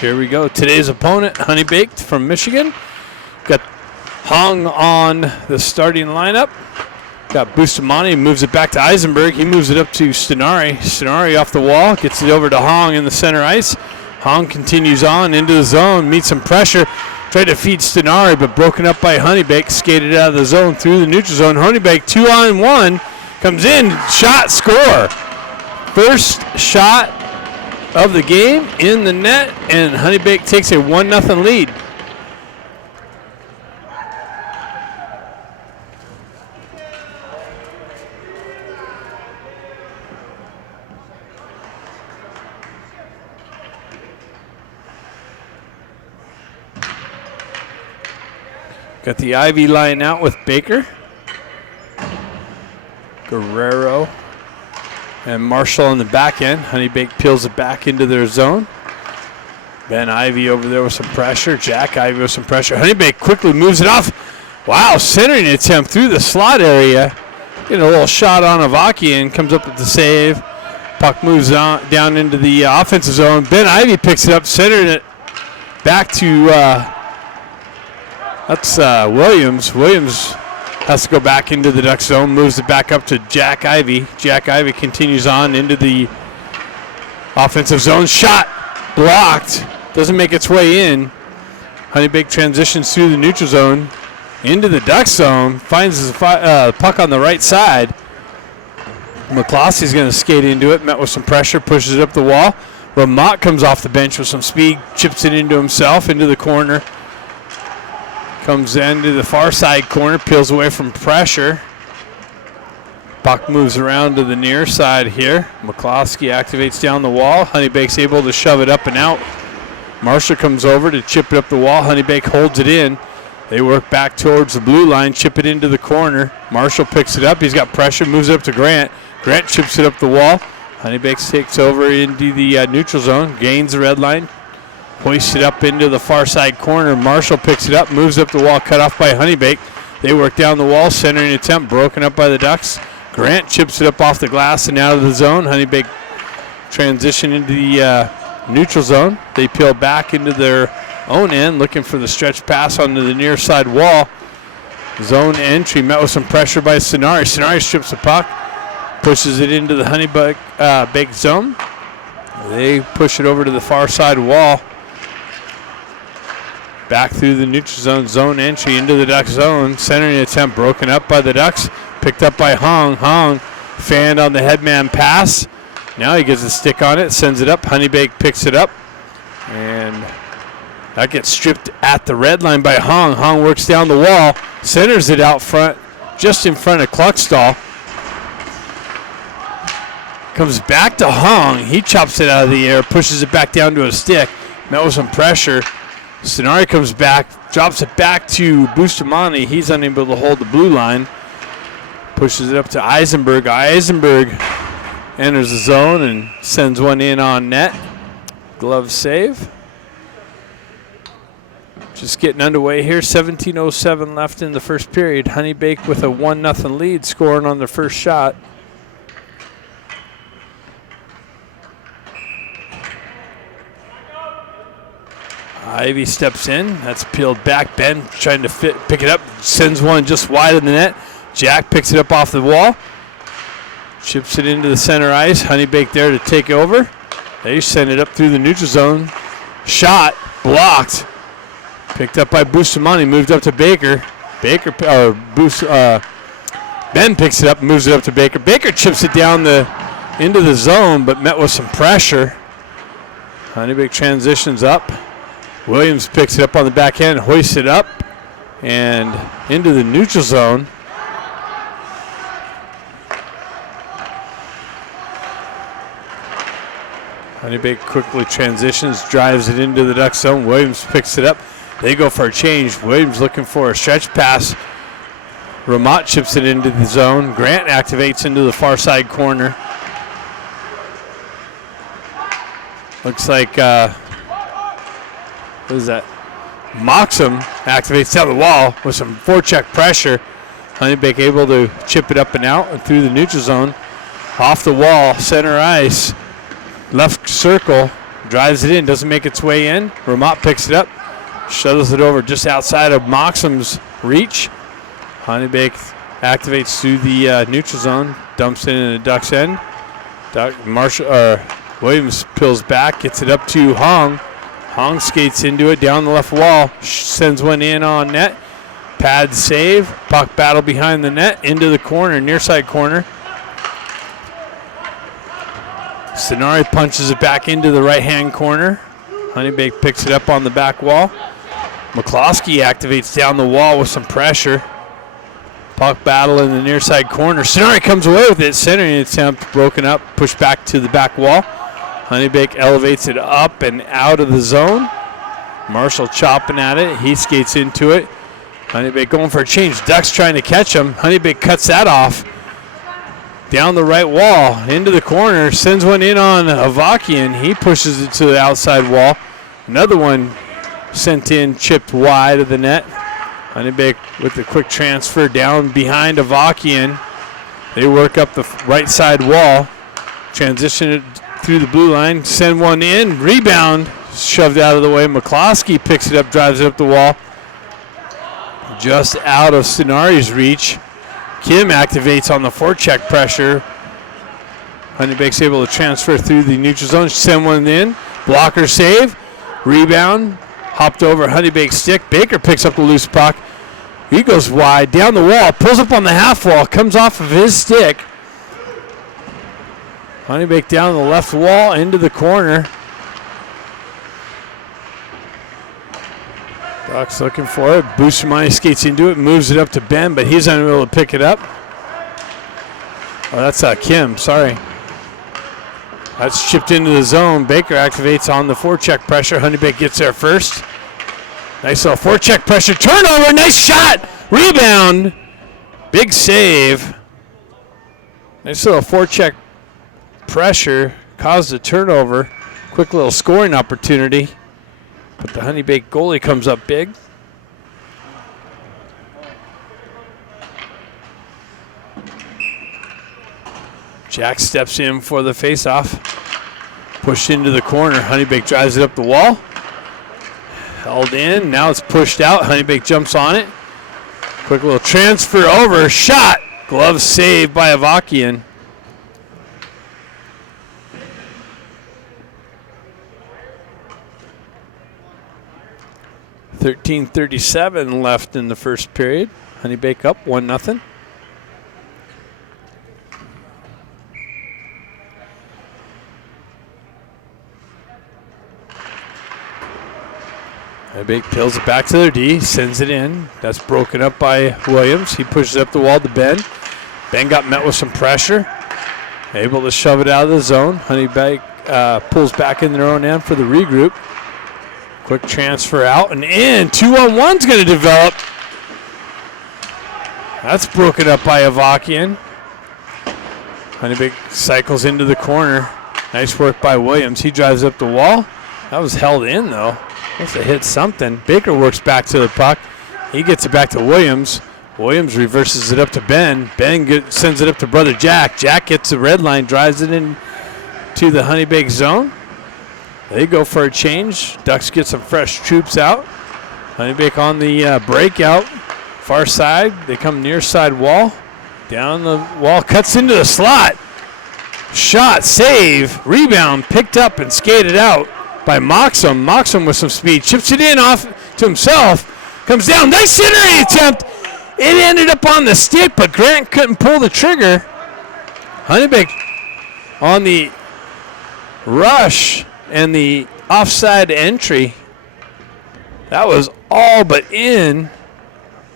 Here we go. Today's opponent, HoneyBaked from Michigan. Got Hong on the starting lineup. Got Bustamante, moves it back to Eisenberg. He moves it up to Stenari. Stenari off the wall, gets it over to Hong in the center ice. Hong continues on into the zone, meets some pressure. Tried to feed Stenari, but broken up by HoneyBaked. Skated out of the zone through the neutral zone. HoneyBaked 2-on-1. Comes in, shot, score. First shot of the game in the net, and HoneyBaked takes a 1-0 lead. Got the Ivy line out with Baker, Guerrero, and Marshall on the back end. HoneyBaked peels it back into their zone. Ben Ivy over there with some pressure. Jack Ivy with some pressure. HoneyBaked quickly moves it off. Wow, centering attempt through the slot area. Getting a little shot on Avakian. Comes up with the save. Puck moves on down into the offensive zone. Ben Ivy picks it up, centering it back to that's Williams. Williams has to go back into the Duck zone, moves it back up to Jack Ivy. Jack Ivy continues on into the offensive zone. Shot blocked. Doesn't make its way in. HoneyBaked transitions through the neutral zone into the Duck zone. Finds his puck on the right side. McClossy's going to skate into it. Met with some pressure. Pushes it up the wall. Ramot comes off the bench with some speed. Chips it into himself, into the corner. Comes into the far side corner, peels away from pressure. Puck moves around to the near side here. McCloskey activates down the wall. HoneyBaked's able to shove it up and out. Marshall comes over to chip it up the wall. HoneyBaked holds it in. They work back towards the blue line, chip it into the corner. Marshall picks it up. He's got pressure, moves it up to Grant. Grant chips it up the wall. HoneyBaked takes over into the neutral zone, gains the red line. Hoists it up into the far side corner. Marshall picks it up, moves up the wall, cut off by HoneyBaked. They work down the wall, centering attempt, broken up by the Ducks. Grant chips it up off the glass and out of the zone. HoneyBaked transition into the neutral zone. They peel back into their own end, looking for the stretch pass onto the near side wall. Zone entry, met with some pressure by Stenari. Stenari strips the puck, pushes it into the HoneyBaked zone. They push it over to the far side wall. Back through the neutral zone entry into the Duck zone. Centering attempt broken up by the Ducks. Picked up by Hong. Hong fanned on the headman pass. Now he gets a stick on it, sends it up. HoneyBaked picks it up. And that gets stripped at the red line by Hong. Hong works down the wall, centers it out front, just in front of Kluckstall. Comes back to Hong. He chops it out of the air, pushes it back down to a stick. Met with some pressure. Stenari comes back, drops it back to Bustamante. He's unable to hold the blue line. Pushes it up to Eisenberg. Eisenberg enters the zone and sends one in on net. Glove save. Just getting underway here. 17:07 left in the first period. HoneyBaked with a 1-0 lead, scoring on their first shot. Ivy steps in. That's peeled back. Ben trying to pick it up. Sends one just wide of the net. Jack picks it up off the wall. Chips it into the center ice. HoneyBaked there to take over. They send it up through the neutral zone. Shot. Blocked. Picked up by Bustamante. Moved up to Baker. Ben picks it up and moves it up to Baker. Baker chips it down into the zone, but met with some pressure. HoneyBaked transitions up. Williams picks it up on the back end, hoists it up, and into the neutral zone. HoneyBaked quickly transitions, drives it into the Duck zone. Williams picks it up. They go for a change. Williams looking for a stretch pass. Ramot chips it into the zone. Grant activates into the far side corner. Looks like... what is that? Moxham activates down the wall with some forecheck pressure. HoneyBaked able to chip it up and out and through the neutral zone. Off the wall, center ice, left circle. drives it in, doesn't make its way in. Vermont picks it up, shuttles it over just outside of Moxham's reach. HoneyBaked activates through the neutral zone, dumps it in the Ducks end. Williams peels back, gets it up to Hong. Hong skates into it down the left wall, sends one in on net. Pad save, puck battle behind the net, into the corner, near side corner. Sonari punches it back into the right-hand corner. HoneyBaked picks it up on the back wall. McCloskey activates down the wall with some pressure. Puck battle in the near side corner. Sonari comes away with it. Centering attempt broken up, pushed back to the back wall. HoneyBaked elevates it up and out of the zone. Marshall chopping at it. He skates into it. HoneyBaked going for a change. Ducks trying to catch him. HoneyBaked cuts that off. Down the right wall, into the corner, sends one in on Avakian. He pushes it to the outside wall. Another one sent in, chipped wide of the net. HoneyBaked with the quick transfer down behind Avakian. They work up the right side wall, transition it through the blue line, send one in, rebound, shoved out of the way. McCloskey picks it up, drives it up the wall. Just out of Sonari's reach. Kim activates on the forecheck pressure. HoneyBaked's able to transfer through the neutral zone, send one in, blocker save, rebound, hopped over HoneyBaked's stick. Baker picks up the loose puck. He goes wide, down the wall, pulls up on the half wall, comes off of his stick. HoneyBaked down the left wall, into the corner. Ducks looking for it. Bustamante skates into it, moves it up to Ben, but he's unable to pick it up. Oh, that's Kim, sorry. That's chipped into the zone. Baker activates on the forecheck pressure. HoneyBaked gets there first. Nice little forecheck pressure. Turnover, nice shot. Rebound. Big save. Nice little forecheck pressure. Caused a turnover. Quick little scoring opportunity. But the HoneyBaked goalie comes up big. Jack steps in for the faceoff. Pushed into the corner. HoneyBaked drives it up the wall. Held in. Now it's pushed out. HoneyBaked jumps on it. Quick little transfer over. Shot. Glove saved by Avakian. .13:37 left in the first period. HoneyBaked up 1-0. HoneyBaked peels it back to their D, sends it in. That's broken up by Williams. He pushes up the wall to Ben. Ben got met with some pressure. Able to shove it out of the zone. HoneyBaked pulls back in their own end for the regroup. Quick transfer out and in. 2-on-1's going to develop. That's broken up by Avakian. HoneyBaked cycles into the corner. Nice work by Williams. He drives up the wall. That was held in, though. Must have hit something. Baker works back to the puck. He gets it back to Williams. Williams reverses it up to Ben. Ben sends it up to brother Jack. Jack gets the red line, drives it in to the HoneyBaked zone. They go for a change. Ducks get some fresh troops out. HoneyBaked on the breakout. Far side. They come near side wall. Down the wall. Cuts into the slot. Shot. Save. Rebound. Picked up and skated out by Moxham. Moxham with some speed. Chips it in off to himself. Comes down. Nice centering attempt. It ended up on the stick, but Grant couldn't pull the trigger. HoneyBaked on the rush and the offside entry. That was all but in.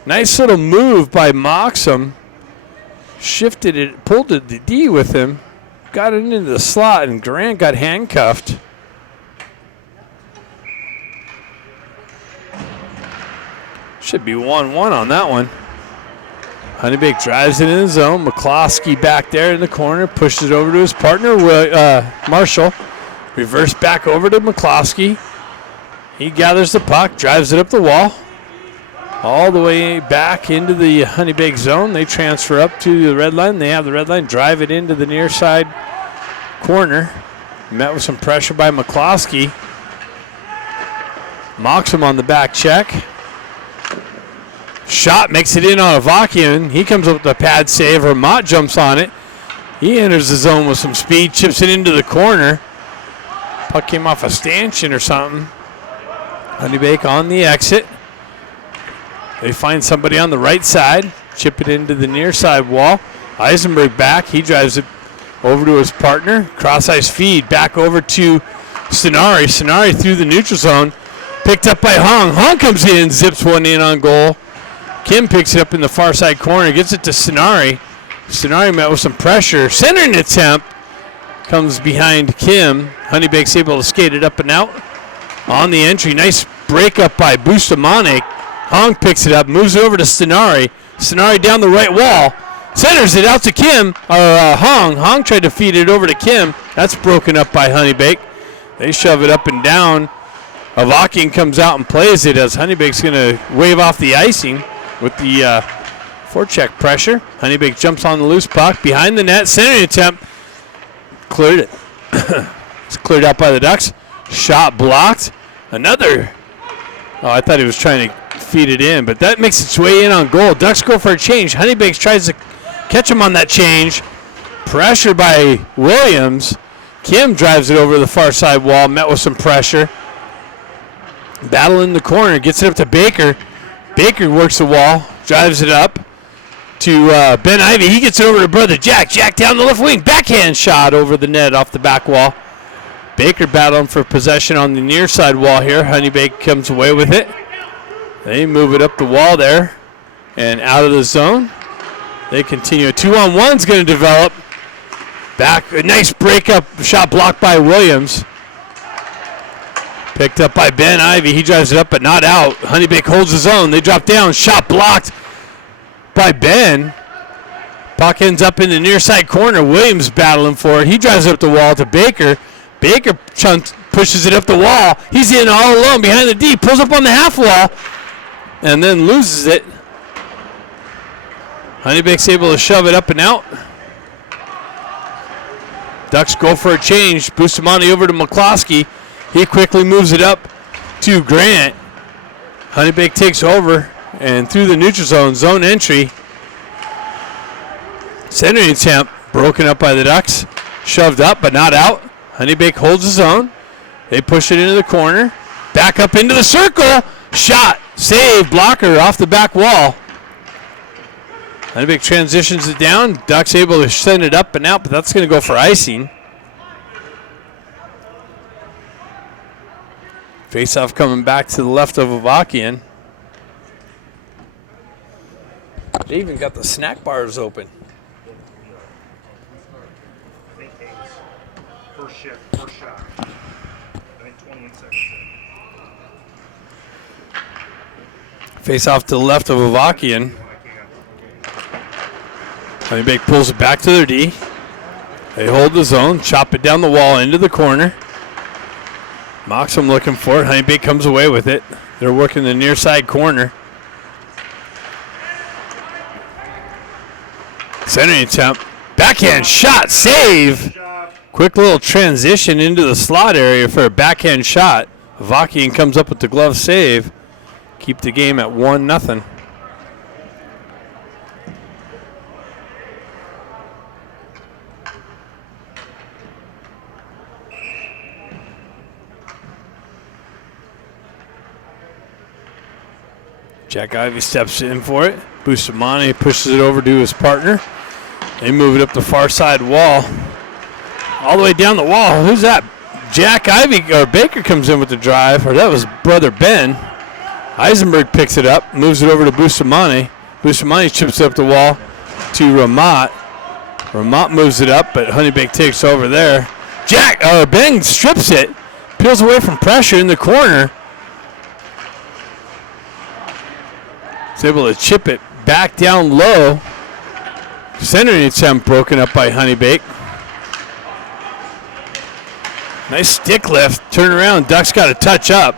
Nice little move by Moxham. Shifted it, pulled it the D with him. Got it into the slot, and Grant got handcuffed. Should be 1-1 on that one. HoneyBaked drives it in the zone. McCloskey back there in the corner. Pushes it over to his partner, Marshall. Reverse back over to McCloskey. He gathers the puck, drives it up the wall. All the way back into the HoneyBaked zone. They transfer up to the red line. They have the red line. Drive it into the near side corner. Met with some pressure by McCloskey. Mocks him on the back check. Shot makes it in on Avakian. He comes up with a pad save. Vermont jumps on it. He enters the zone with some speed, chips it into the corner. Puck came off a stanchion or something. HoneyBaked on the exit. They find somebody on the right side. Chip it into the near side wall. Eisenberg back. He drives it over to his partner. Cross ice feed back over to Stenari. Stenari through the neutral zone. Picked up by Hong. Hong comes in, zips one in on goal. Kim picks it up in the far side corner, gets it to Stenari. Stenari met with some pressure. Centering attempt comes behind Kim. HoneyBaked's able to skate it up and out. On the entry, nice breakup by Bustamante. Hong picks it up, moves it over to Stenari. Stenari down the right wall. Centers it out to Kim, or Hong. Hong tried to feed it over to Kim. That's broken up by HoneyBaked. They shove it up and down. Avakian comes out and plays it as HoneyBaked's going to wave off the icing with the forecheck pressure. HoneyBaked jumps on the loose puck behind the net. Centering attempt. Cleared it. It's cleared out by the Ducks. Shot blocked. Another. Oh, I thought he was trying to feed it in, but that makes its way in on goal. Ducks go for a change. HoneyBaked tries to catch him on that change. Pressure by Williams. Kim drives it over the far side wall. Met with some pressure. Battle in the corner. Gets it up to Baker. Baker works the wall, drives it up to Ben Ivy. He gets it over to brother Jack. Jack down the left wing. Backhand shot over the net off the back wall. Baker battling for possession on the near side wall here. HoneyBaked comes away with it. They move it up the wall there and out of the zone. They continue. A 2-on-1's going to develop. Back, a nice breakup shot blocked by Williams. Picked up by Ben Ivy. He drives it up, but not out. HoneyBaked holds his own. They drop down. Shot blocked by Ben. Puck ends up in the near side corner. Williams battling for it. He drives it up the wall to Baker. Baker pushes it up the wall. He's in all alone behind the D. Pulls up on the half wall and then loses it. HoneyBaked's able to shove it up and out. Ducks go for a change. Bustamante over to McCloskey. He quickly moves it up to Grant. HoneyBaked takes over and through the neutral zone, zone entry. Centering attempt broken up by the Ducks. Shoved up but not out. HoneyBaked holds his own. They push it into the corner. Back up into the circle. Shot. Save. Blocker off the back wall. HoneyBaked transitions it down. Ducks able to send it up and out, but that's going to go for icing. Face-off coming back to the left of Avakian. They even got the snack bars open. First shift, first shot. I think 28 seconds. Face-off to the left of Avakian. HoneyBaked pulls it back to their D. They hold the zone, chop it down the wall into the corner. Moxham looking for it. HoneyBaked comes away with it. They're working the near side corner. Centering attempt. Backhand shot. Save. Quick little transition into the slot area for a backhand shot. Avakian comes up with the glove save. Keep the game at 1-0. Jack Ivy steps in for it. Bustamante pushes it over to his partner. They move it up the far side wall. All the way down the wall. Who's that? Jack Ivy, or Baker comes in with the drive, or that was brother Ben. Eisenberg picks it up, moves it over to Bustamante. Bustamante chips it up the wall to Ramat. Ramat moves it up, but HoneyBaked takes over there. Ben strips it, peels away from pressure in the corner. He's able to chip it back down low. Centering attempt broken up by HoneyBaked. Nice stick lift. Turn around. Ducks got to touch up.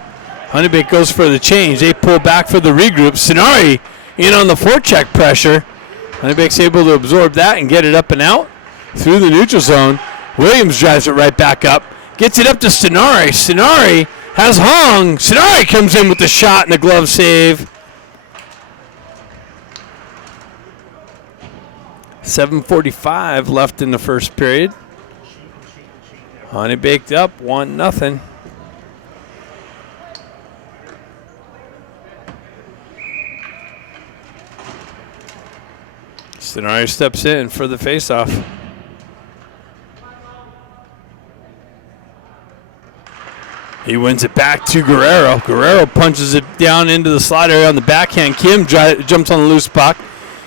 HoneyBaked goes for the change. They pull back for the regroup. Stenari in on the forecheck pressure. HoneyBaked's able to absorb that and get it up and out through the neutral zone. Williams drives it right back up. Gets it up to Stenari. Stenari has Hong. Stenari comes in with the shot and the glove save. 7:45 left in the first period. HoneyBaked up 1-0. Stenari steps in for the faceoff. He wins it back to Guerrero. Guerrero punches it down into the slot area on the backhand. Kim jumps on the loose puck.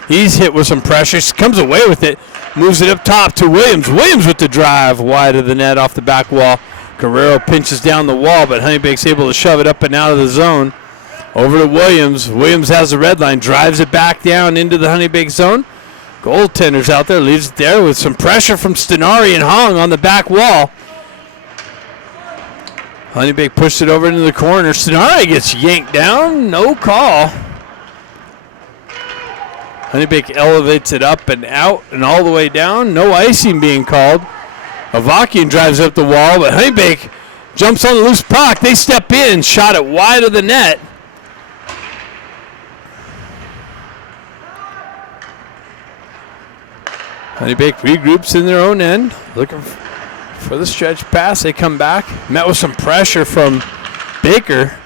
He's hit with some pressure. Comes away with it. Moves it up top to Williams. Williams with the drive. Wide of the net off the back wall. Guerrero pinches down the wall, but HoneyBaked's able to shove it up and out of the zone. Over to Williams. Williams has the red line. Drives it back down into the HoneyBaked zone. Goaltender's out there. Leaves it there with some pressure from Stenari and Hong on the back wall. HoneyBaked pushed it over into the corner. Stenari gets yanked down. No call. HoneyBaked elevates it up and out and all the way down. No icing being called. Avakian drives up the wall, but HoneyBaked jumps on the loose puck. They step in. Shot it wide of the net. HoneyBaked regroups in their own end. Looking for the stretch pass. They come back. Met with some pressure from Baker.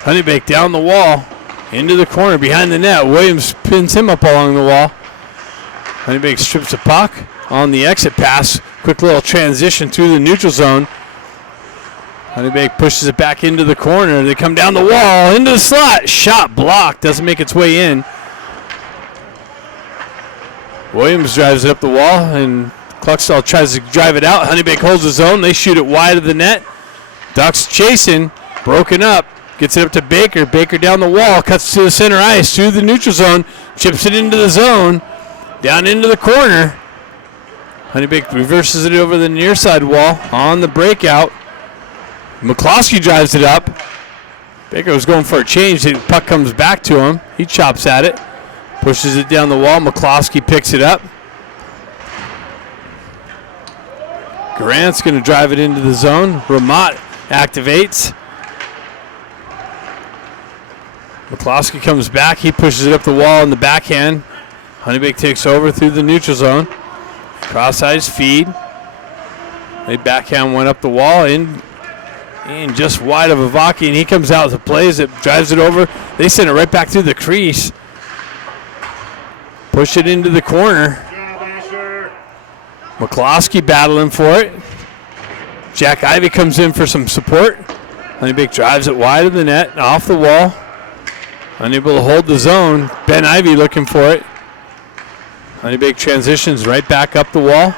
HoneyBaked down the wall. Into the corner behind the net. Williams pins him up along the wall. HoneyBaked strips the puck on the exit pass. Quick little transition through the neutral zone. HoneyBaked pushes it back into the corner. They come down the wall. Into the slot. Shot blocked. Doesn't make its way in. Williams drives it up the wall, and Cluckstall tries to drive it out. HoneyBaked holds his own. They shoot it wide of the net. Ducks chasing. Broken up. Gets it up to Baker. Baker down the wall. Cuts to the center ice. Through the neutral zone. Chips it into the zone. Down into the corner. HoneyBaked reverses it over the near side wall. On the breakout. McCloskey drives it up. Baker was going for a change. The puck comes back to him. He chops at it. Pushes it down the wall. McCloskey picks it up. Grant's going to drive it into the zone. Ramat activates. McCloskey comes back. He pushes it up the wall in the backhand. HoneyBaked takes over through the neutral zone. Cross-ice feed. They backhand went up the wall in just wide of Avaki, and he comes out to plays it, drives it over. They send it right back through the crease. Push it into the corner. McCloskey battling for it. Jack Ivey comes in for some support. HoneyBaked drives it wide of the net, off the wall. Unable to hold the zone. Ben Ivey looking for it. HoneyBaked transitions right back up the wall.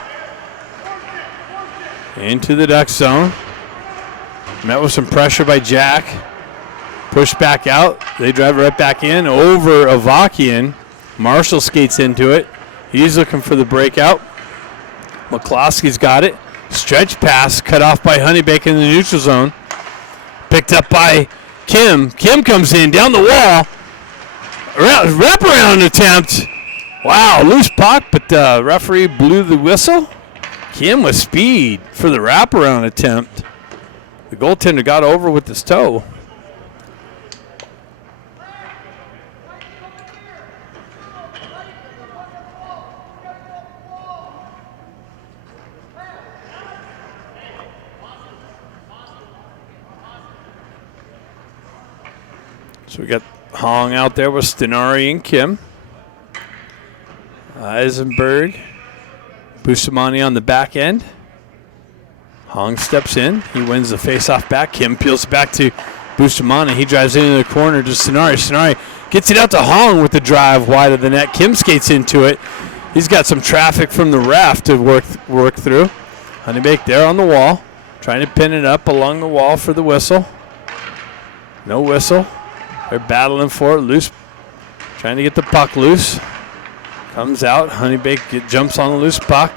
Into the Duck zone. Met with some pressure by Jack. Pushed back out. They drive it right back in over Avakian. Marshall skates into it. He's looking for the breakout. McCloskey's got it. Stretch pass cut off by HoneyBaked in the neutral zone. Picked up by Kim. Kim comes in down the wall. Wraparound attempt. Wow, loose puck, but the referee blew the whistle. Kim with speed for the wraparound attempt. The goaltender got over with his toe. So we got Hong out there with Stenari and Kim. Eisenberg, Bustamante on the back end. Hong steps in. He wins the face-off back. Kim peels it back to Bustamante. He drives into the corner to Stenari. Stenari gets it out to Hong with the drive wide of the net. Kim skates into it. He's got some traffic from the ref to work through. HoneyBaked there on the wall, trying to pin it up along the wall for the whistle. No whistle. They're battling for it. Loose, trying to get the puck loose. Comes out. HoneyBaked jumps on the loose puck.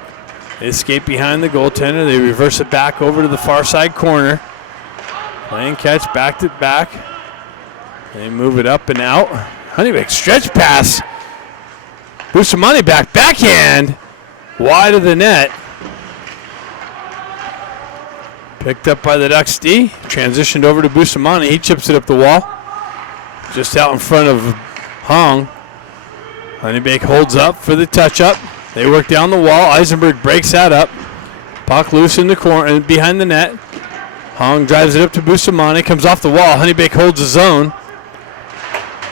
They escape behind the goaltender. They reverse it back over to the far side corner. Playing catch, backed it back. They move it up and out. HoneyBaked stretch pass. Bustamante back. Backhand. Wide of the net. Picked up by the Ducks D. Transitioned over to Bustamante. He chips it up the wall. Just out in front of Hong. HoneyBaked holds up for the touch-up. They work down the wall. Eisenberg breaks that up. Puck loose in the corner and behind the net. Hong drives it up to Bustamante. Comes off the wall. HoneyBaked holds the zone.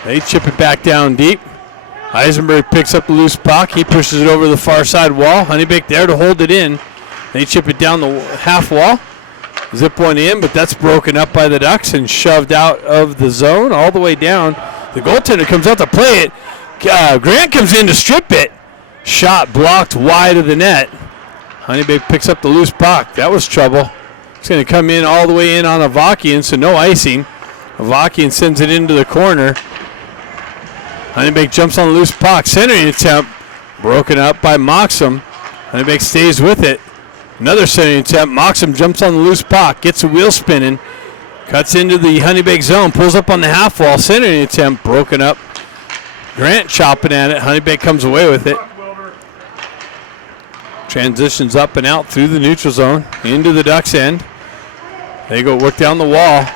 They chip it back down deep. Eisenberg picks up the loose puck. He pushes it over the far side wall. HoneyBaked there to hold it in. They chip it down the half wall. Zip one in, but that's broken up by the Ducks and shoved out of the zone all the way down. The goaltender comes out to play it. Grant comes in to strip it. Shot blocked wide of the net. HoneyBaked picks up the loose puck. That was trouble. It's going to come in all the way in on Avakian, so no icing. Avakian sends it into the corner. HoneyBaked jumps on the loose puck. Centering attempt broken up by Moxham. HoneyBaked stays with it. Another centering attempt. Moxham jumps on the loose puck. Gets the wheel spinning. Cuts into the HoneyBaked zone. Pulls up on the half wall. Centering attempt broken up. Grant chopping at it. HoneyBaked comes away with it. Transitions up and out through the neutral zone. Into the Ducks end. They go work down the wall.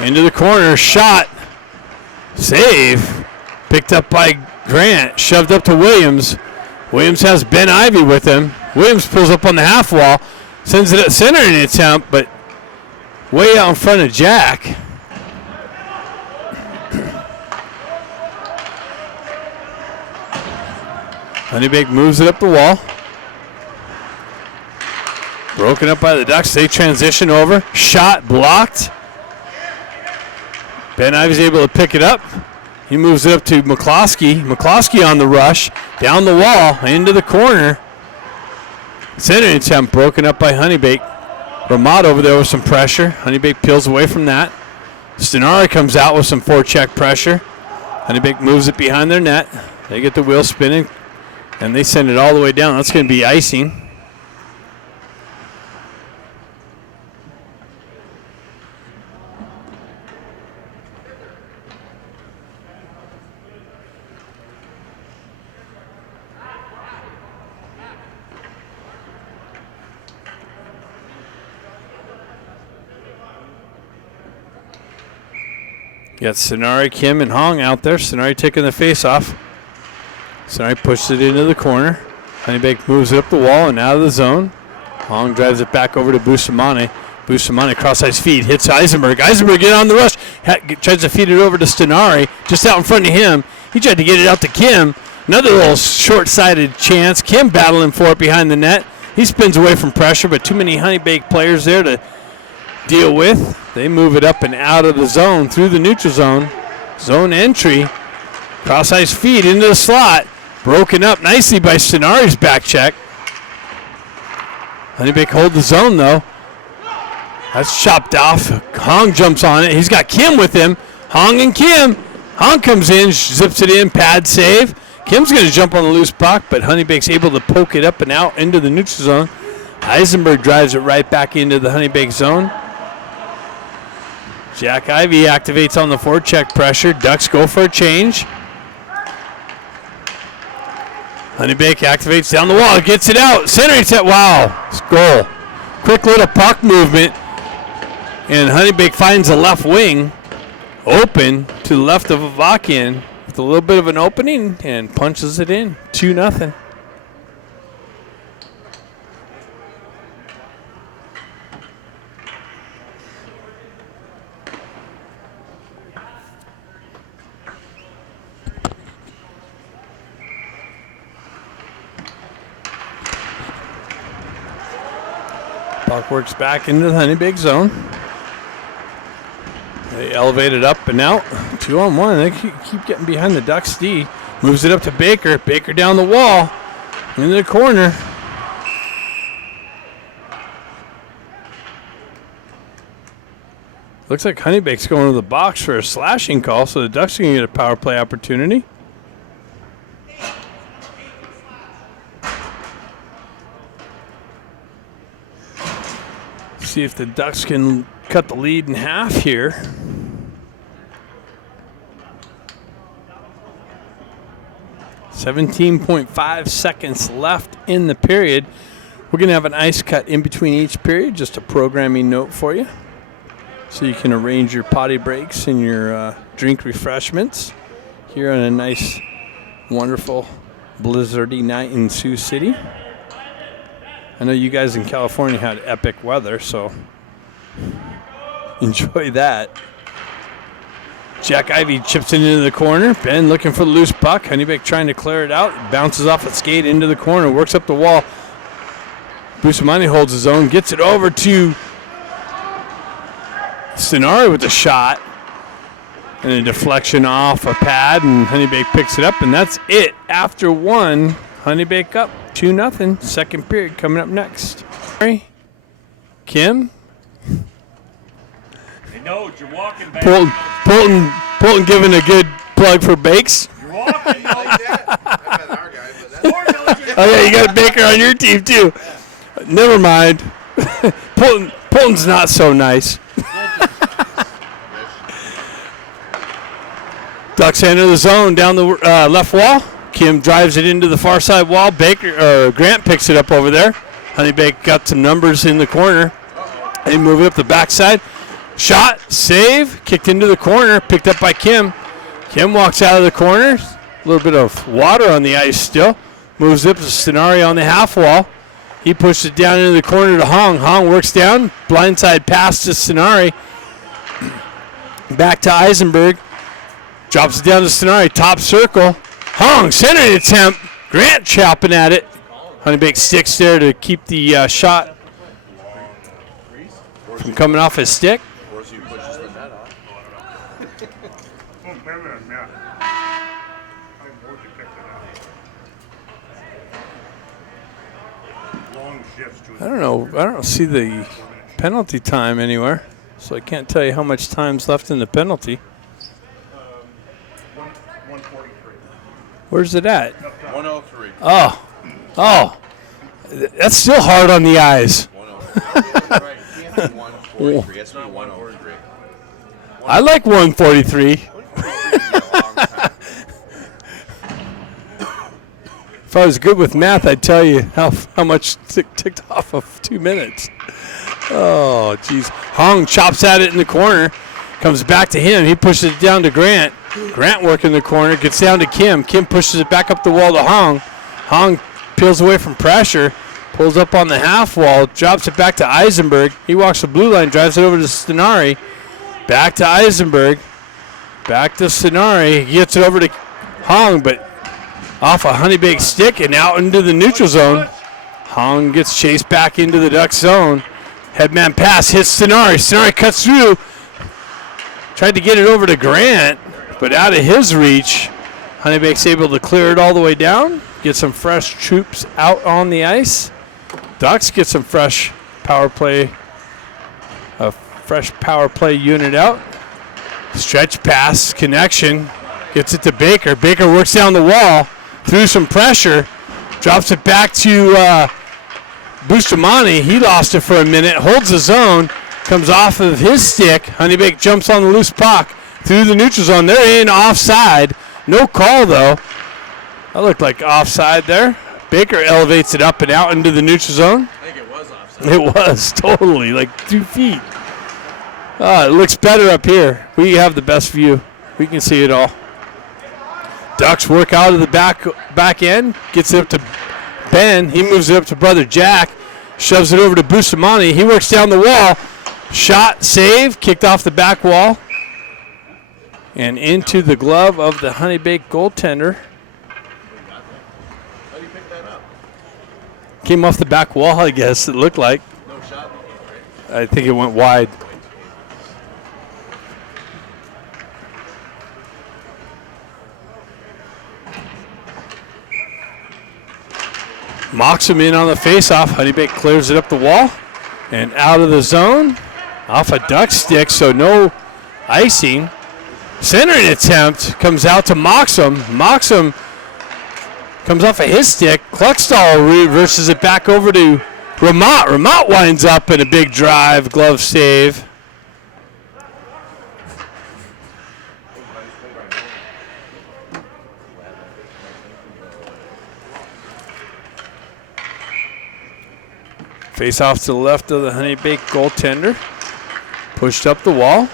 Into the corner. Shot. Save. Picked up by Grant. Shoved up to Williams. Williams has Ben Ivy with him. Williams pulls up on the half wall. Sends it at center in an attempt, but way out in front of Jack. HoneyBaked moves it up the wall. Broken up by the Ducks. They transition over. Shot blocked. Ben Ivy's able to pick it up. He moves it up to McCloskey. McCloskey on the rush. Down the wall. Into the corner. Center attempt broken up by HoneyBaked. Ramad over there with some pressure. HoneyBaked peels away from that. Stenari comes out with some forecheck pressure. HoneyBaked moves it behind their net. They get the wheel spinning, and they send it all the way down. That's going to be icing. You got Sonari, Kim, and Hong out there. Sonari taking the face off. Sonari pushes it into the corner. HoneyBaked moves it up the wall and out of the zone. Hong drives it back over to Bustamante. Bustamante cross-ice feed, hits Eisenberg. Eisenberg get on the rush. Tries to feed it over to Stenari, just out in front of him. He tried to get it out to Kim. Another little short-sighted chance. Kim battling for it behind the net. He spins away from pressure, but too many HoneyBaked players there to deal with. They move it up and out of the zone through the neutral zone. Zone entry. Cross-ice feed into the slot. Broken up nicely by Stenari's back check. HoneyBaked hold the zone though. That's chopped off. Hong jumps on it. He's got Kim with him. Hong and Kim. Hong comes in, zips it in, pad save. Kim's going to jump on the loose puck, but HoneyBaked's able to poke it up and out into the neutral zone. Eisenberg drives it right back into the HoneyBaked zone. Jack Ivy activates on the forecheck pressure. Ducks go for a change. HoneyBaked activates down the wall, gets it out. Center set. Wow, it's goal. Quick little puck movement. And HoneyBaked finds the left wing open to the left of Avakian with a little bit of an opening and punches it in. 2-0. Puck works back into the HoneyBaked zone. They elevate it up and out. 2-on-1. They keep getting behind the Ducks D. Moves it up to Baker. Baker down the wall. Into the corner. Looks like HoneyBaked's going to the box for a slashing call, so the Ducks are going to get a power play opportunity. See if the Ducks can cut the lead in half here. .17.5 seconds left in the period. We're going to have an ice cut in between each period, just a programming note for you. So you can arrange your potty breaks and your drink refreshments here on a nice, wonderful, blizzardy night in Sioux City. I know you guys in California had epic weather, so enjoy that. Jack Ivy chips it into the corner. Ben looking for the loose puck. HoneyBaked trying to clear it out. Bounces off its skate into the corner. Works up the wall. Bustamante holds his own. Gets it over to Stenari with the shot. And a deflection off a pad. And HoneyBaked picks it up. And that's it. After one, HoneyBaked up 2-0. Second period coming up next. Kim. No, you're walking back. Polton giving a good plug for Bakes. You're walking. Like that. I've been our guy, but that's Oh, yeah, you got a Baker on your team, too. Never mind. Polton's not so nice. Ducks enter the zone down the left wall. Kim drives it into the far side wall. Grant picks it up over there. HoneyBaked got some numbers in the corner. They move it up the backside. Shot, save, kicked into the corner, picked up by Kim. Kim walks out of the corner. A little bit of water on the ice still. Moves up to Stenari on the half wall. He pushes it down into the corner to Hong. Hong works down. Blindside pass to Stenari. Back to Eisenberg. Drops it down to Stenari. Top circle. Hong, centering attempt. Grant chopping at it. HoneyBaked sticks there to keep the shot from coming off his stick. I don't know. I don't see the penalty time anywhere, so I can't tell you how much time's left in the penalty. 143. Where's it at? 103. Oh, that's still hard on the eyes. 103. Right. It can't be 143. It has to be 103. I like 143. 143 would be a long time. If I was good with math, I'd tell you how much ticked off of 2 minutes. Oh, jeez. Hong chops at it in the corner. Comes back to him. He pushes it down to Grant. Grant working the corner. Gets down to Kim. Kim pushes it back up the wall to Hong. Hong peels away from pressure. Pulls up on the half wall. Drops it back to Eisenberg. He walks the blue line. Drives it over to Stenari. Back to Eisenberg. Back to Stenari. He gets it over to Hong, but off a HoneyBaked stick and out into the neutral zone. Hong gets chased back into the Duck zone. Headman pass hits Stenari. Stenari cuts through. Tried to get it over to Grant, but out of his reach. HoneyBaked's able to clear it all the way down. Get some fresh troops out on the ice. Ducks get some fresh power play. A fresh power play unit out. Stretch pass connection. Gets it to Baker. Baker works down the wall. Through some pressure, drops it back to Bustamante. He lost it for a minute, holds the zone, comes off of his stick. HoneyBaked jumps on the loose puck through the neutral zone. They're in offside. No call, though. That looked like offside there. Baker elevates it up and out into the neutral zone. I think it was offside. It was, totally, like 2 feet. It looks better up here. We have the best view. We can see it all. Ducks work out of the back end, gets it up to Ben. He moves it up to brother Jack, shoves it over to Bustamante. He works down the wall. Shot, save, kicked off the back wall. And into the glove of the HoneyBaked goaltender. How do you pick that up? Came off the back wall, I guess, it looked like. No shot, right? I think it went wide. Mocks him in on the faceoff. HoneyBaked clears it up the wall and out of the zone. Off a duck stick, so no icing. Centering attempt comes out to Moxham. Moxham comes off of his stick. Kluckstall reverses it back over to Ramat. Ramat winds up in a big drive, glove save. Face off to the left of the HoneyBaked goaltender. Pushed up the wall.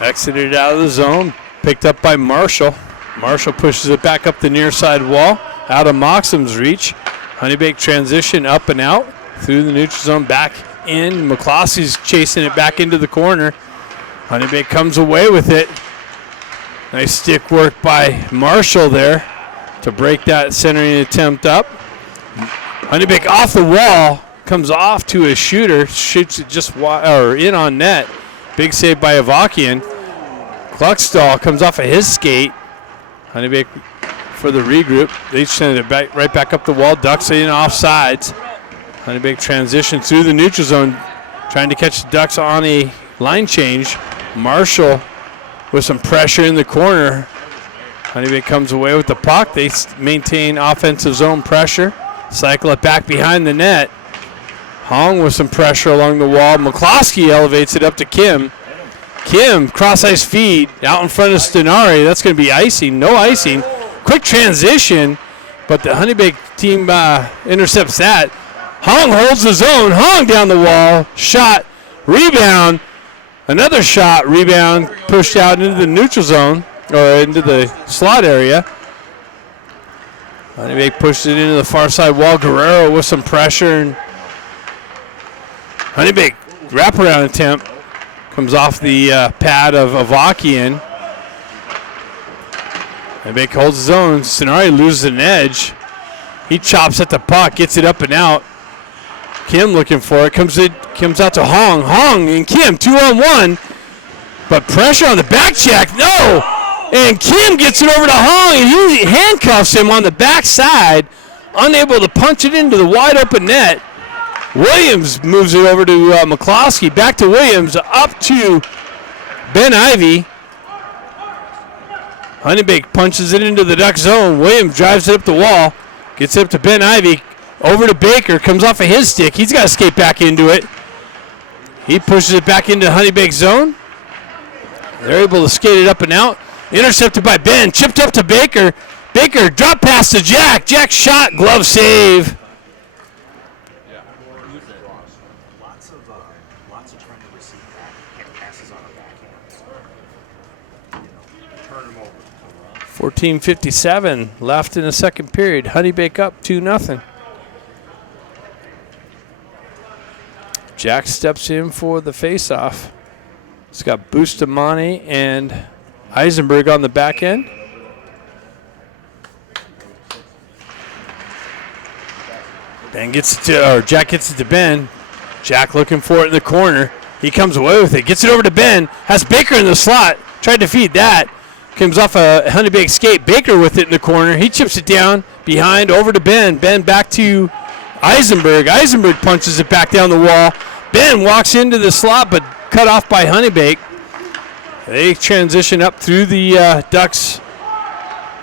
Exited out of the zone. Picked up by Marshall. Marshall pushes it back up the near side wall. Out of Moxham's reach. HoneyBaked transition up and out. Through the neutral zone, back in. McCloskey's chasing it back into the corner. HoneyBaked comes away with it. Nice stick work by Marshall there to break that centering attempt up. HoneyBaked off the wall, comes off to a shooter, shoots it just in on net. Big save by Avakian. Kluckstall comes off of his skate. HoneyBaked for the regroup. They send it back, right back up the wall. Ducks in offsides. HoneyBaked transition through the neutral zone, trying to catch the Ducks on a line change. Marshall with some pressure in the corner. HoneyBaked comes away with the puck. They maintain offensive zone pressure. Cycle it back behind the net. Hong with some pressure along the wall. McCloskey elevates it up to Kim. Kim, cross-ice feed out in front of Stenari. That's going to be icing. No icing. Quick transition, but the HoneyBaked team intercepts that. Hong holds the zone. Hong down the wall. Shot. Rebound. Another shot. Rebound. Pushed out into the neutral zone, or into the slot area. HoneyBaked pushes it into the far side wall. Guerrero with some pressure. And HoneyBaked wraparound attempt comes off the pad of Avakian. HoneyBaked holds his own. Stenari loses an edge. He chops at the puck, gets it up and out. Kim looking for it. Comes out to Hong. Hong and Kim 2-on-1. But pressure on the back check. No! And Kim gets it over to Hong, and he handcuffs him on the backside, unable to punch it into the wide open net. Williams moves it over to McCloskey. Back to Williams, up to Ben Ivy. HoneyBaked punches it into the Duck zone. Williams drives it up the wall, gets it up to Ben Ivy. Over to Baker, comes off of his stick. He's got to skate back into it. He pushes it back into HoneyBaked zone. They're able to skate it up and out. Intercepted by Ben, chipped up to Baker. Baker drop pass to Jack. Jack shot, glove save. Lots of trying to receive back, get passes on our backhands. Turn them over. 14:57 left in the second period. HoneyBaked up 2-0. Jack steps in for the faceoff. It's got Bustamante and Eisenberg on the back end. Jack gets it to Ben. Jack looking for it in the corner. He comes away with it. Gets it over to Ben. Has Baker in the slot. Tried to feed that. Comes off a HoneyBaked skate. Baker with it in the corner. He chips it down behind over to Ben. Ben back to Eisenberg. Eisenberg punches it back down the wall. Ben walks into the slot, but cut off by HoneyBaked. They transition up through the Ducks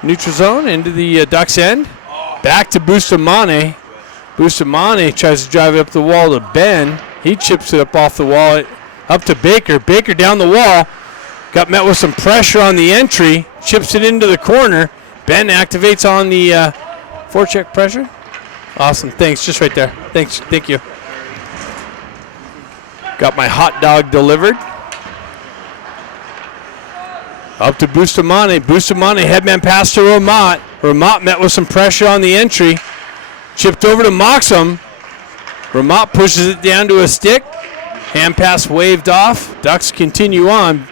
neutral zone into the Ducks end. Back to Bustamante. Bustamante tries to drive it up the wall to Ben. He chips it up off the wall, up to Baker. Baker down the wall. Got met with some pressure on the entry. Chips it into the corner. Ben activates on the forecheck pressure. Awesome. Thanks. Just right there. Thanks. Thank you. Got my hot dog delivered. Up to Bustamante. Bustamante headman pass to Ramat. Ramat met with some pressure on the entry. Chipped over to Moxham. Ramat pushes it down to a stick. Hand pass waved off. Ducks continue on.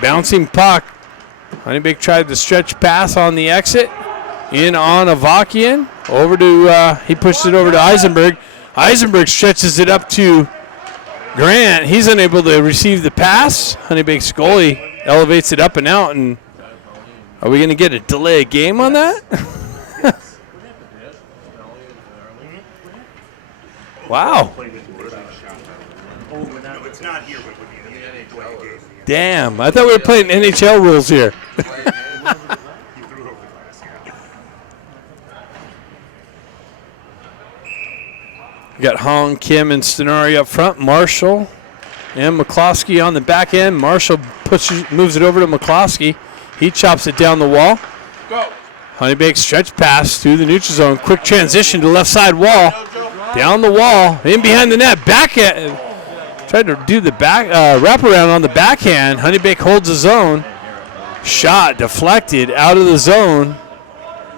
Bouncing puck. HoneyBaked tried the stretch pass on the exit. In on Avakian. Over to, he pushes it over to Eisenberg. Eisenberg stretches it up to Grant. He's unable to receive the pass. HoneyBaked's goalie elevates it up and out. And are we going to get a delay of game on that? Wow. It's not here, but Damn. I thought we were playing NHL rules here. We got Hong, Kim, and Stenari up front. Marshall and McCloskey on the back end. Marshall moves it over to McCloskey. He chops it down the wall. Go. HoneyBaked stretch pass through the neutral zone. Quick transition to left side wall. Down the wall, in behind the net, tried to do the back wraparound on the backhand. HoneyBaked holds his own. Shot deflected out of the zone.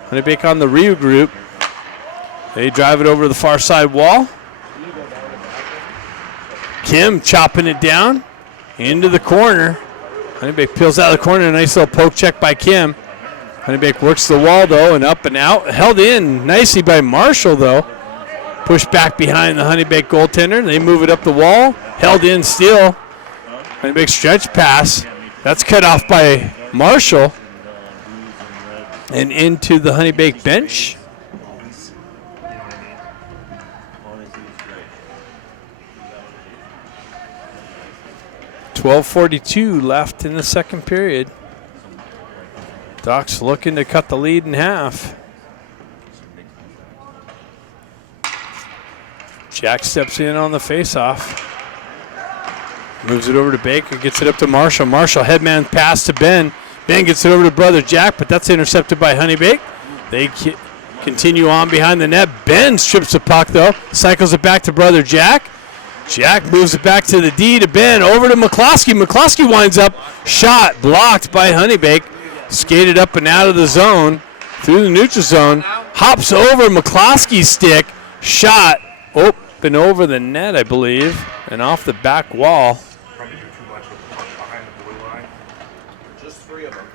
HoneyBaked on the regroup. They drive it over to the far side wall. Kim chopping it down into the corner. HoneyBaked peels out of the corner. A nice little poke check by Kim. HoneyBaked works the wall, though, and up and out. Held in nicely by Marshall, though. Pushed back behind the HoneyBaked goaltender. They move it up the wall. Held in still. HoneyBaked stretch pass. That's cut off by Marshall. And into the HoneyBaked bench. 12:42 left in the second period. Ducks looking to cut the lead in half. Jack steps in on the faceoff. Moves it over to Baker, gets it up to Marshall. Marshall, headman pass to Ben. Ben gets it over to brother Jack, but that's intercepted by HoneyBaked. They continue on behind the net. Ben strips the puck, though. Cycles it back to brother Jack. Jack moves it back to the D to Ben. Over to McCloskey. McCloskey winds up. Shot blocked by HoneyBaked. Skated up and out of the zone. Through the neutral zone. Hops over McCloskey's stick. Shot. Up and over the net, I believe. And off the back wall. Probably do too much with the puck behind the blue line. Just 3 of them.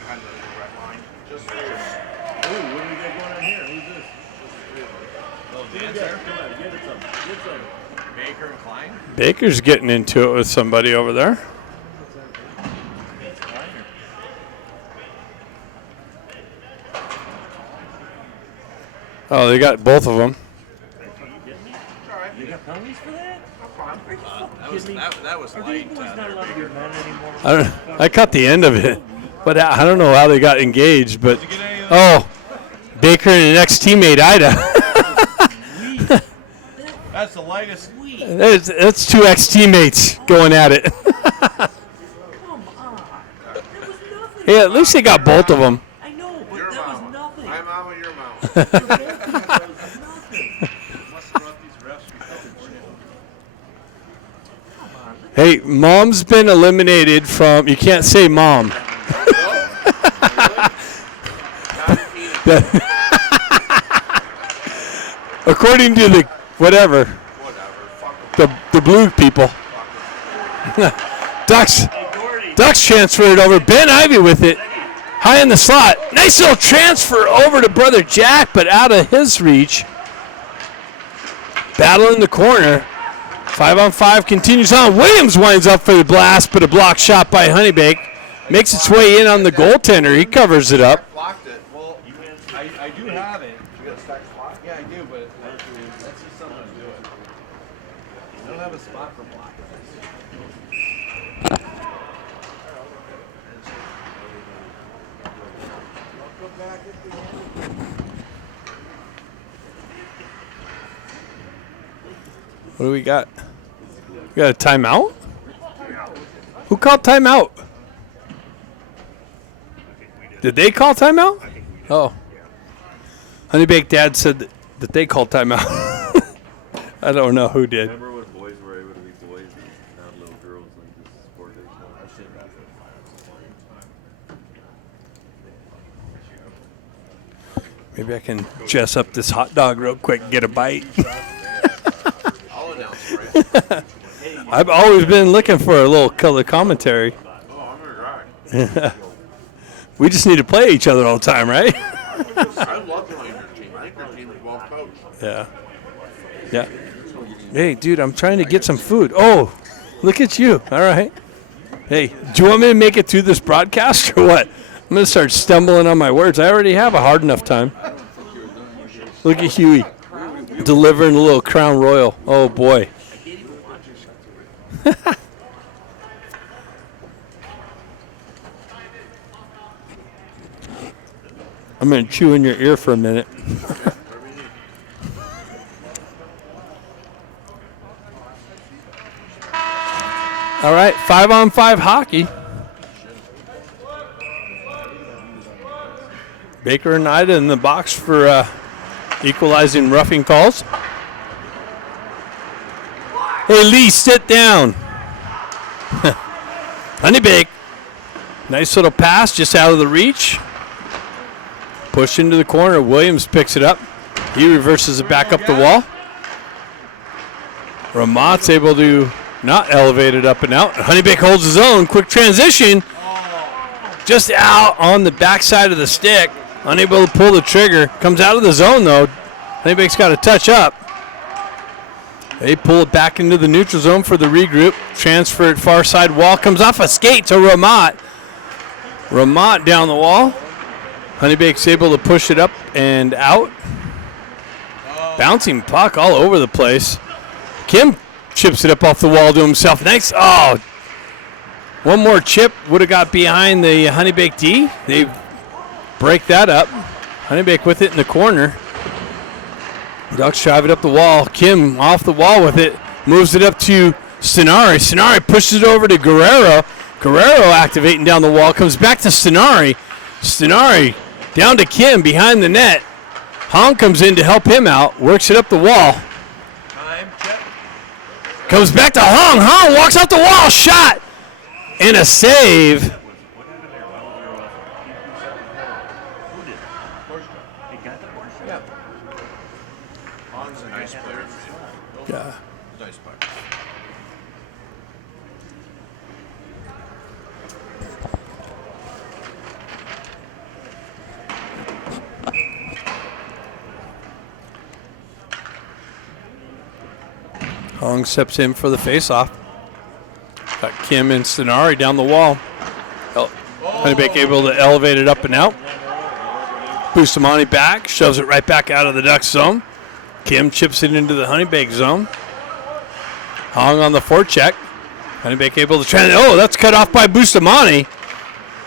Behind the red line. Just 3 of them. Ooh, what do we got going on here? Who's this? Little dancer. Come on, get it some. Get some. Baker and Klein. Baker's getting into it with somebody over there. Oh, they got both of them. You got penalties for that? That was light. I caught the end of it, but I don't know how they got engaged. But Baker and an ex-teammate Ida. That's the lightest. That's 2 ex-teammates going at it. Hey, at least they got both of them. I know, but Your that mouth. was nothing. My mama, your mouth. That was nothing. Hey, mom's been eliminated from. You can't say mom. According to the whatever. The blue people. Ducks transferred over. Ben Ivy with it. High in the slot. Nice little transfer over to brother Jack, but out of his reach. Battle in the corner. 5-on-5 continues on. Williams winds up for the blast, but a block shot by HoneyBaked. Makes its way in on the goaltender. He covers it up. Blocked it. Well, I do have it. You got a stacked spot? Yeah, I do, but that's just something to do it. I don't have a spot for blocking. What do we got? We got a timeout? Who called timeout? Did they call timeout? Oh. HoneyBaked Dad said that they called timeout. I don't know who did. Remember when boys were able to be boys and not little girls like this sport they Maybe I can dress up this hot dog real quick and get a bite. I'll announce it, right? I've always been looking for a little color commentary. Oh, I'm gonna try. We just need to play each other all the time, right? I love playing your team. I think your team is well coached. Yeah. Yeah. Hey, dude, I'm trying to get some food. Oh, look at you. All right. Hey, do you want me to make it through this broadcast or what? I'm going to start stumbling on my words. I already have a hard enough time. Look at Huey delivering a little Crown Royal. Oh, boy. I'm going to chew in your ear for a minute. All right, 5-on-5 hockey. Baker and Ida in the box for equalizing roughing calls. Hey, Lee, sit down. HoneyBaked. Nice little pass just out of the reach. Push into the corner. Williams picks it up. He reverses it back up the wall. Ramat's able to not elevate it up and out. HoneyBaked holds his own. Quick transition. Just out on the backside of the stick. Unable to pull the trigger. Comes out of the zone, though. HoneyBaked's got to touch up. They pull it back into the neutral zone for the regroup. Transfer it far side wall. Comes off a skate to Ramat. Ramat down the wall. HoneyBaked's able to push it up and out. Bouncing puck all over the place. Kim chips it up off the wall to himself. Nice. Oh, one more chip would have got behind the HoneyBaked D. They break that up. HoneyBaked with it in the corner. Ducks drive it up the wall. Kim off the wall with it. Moves it up to Stenari. Stenari pushes it over to Guerrero. Guerrero activating down the wall. Comes back to Stenari. Stenari down to Kim behind the net. Hong comes in to help him out. Works it up the wall. Time, check. Comes back to Hong. Hong walks out the wall. Shot. And a save. Han's a nice player. Yeah. Nice player. Hong steps in for the faceoff. Got Kim and Stenari down the wall. HoneyBaked able to elevate it up and out. Bustamante back, shoves it right back out of the Ducks zone. Kim chips it into the HoneyBaked zone. Hong on the forecheck. HoneyBaked able to try. Oh, that's cut off by Bustamante.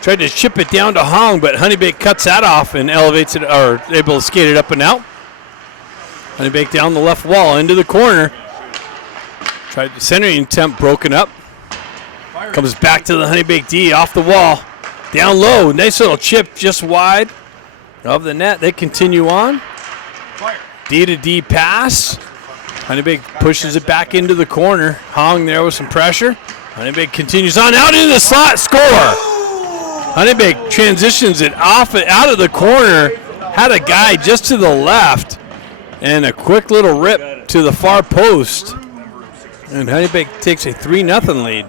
Tried to chip it down to Hong, but HoneyBaked cuts that off and elevates it, or able to skate it up and out. HoneyBaked down the left wall into the corner. Tried the centering attempt, broken up. Comes back to the HoneyBaked D off the wall. Down low, nice little chip just wide of the net. They continue on. D to D pass. HoneyBaked pushes it back into the corner. Hong there with some pressure. HoneyBaked continues on out into the slot. Score. HoneyBaked transitions it off out of the corner. Had a guy just to the left. And a quick little rip to the far post. And HoneyBaked takes a 3-0 lead.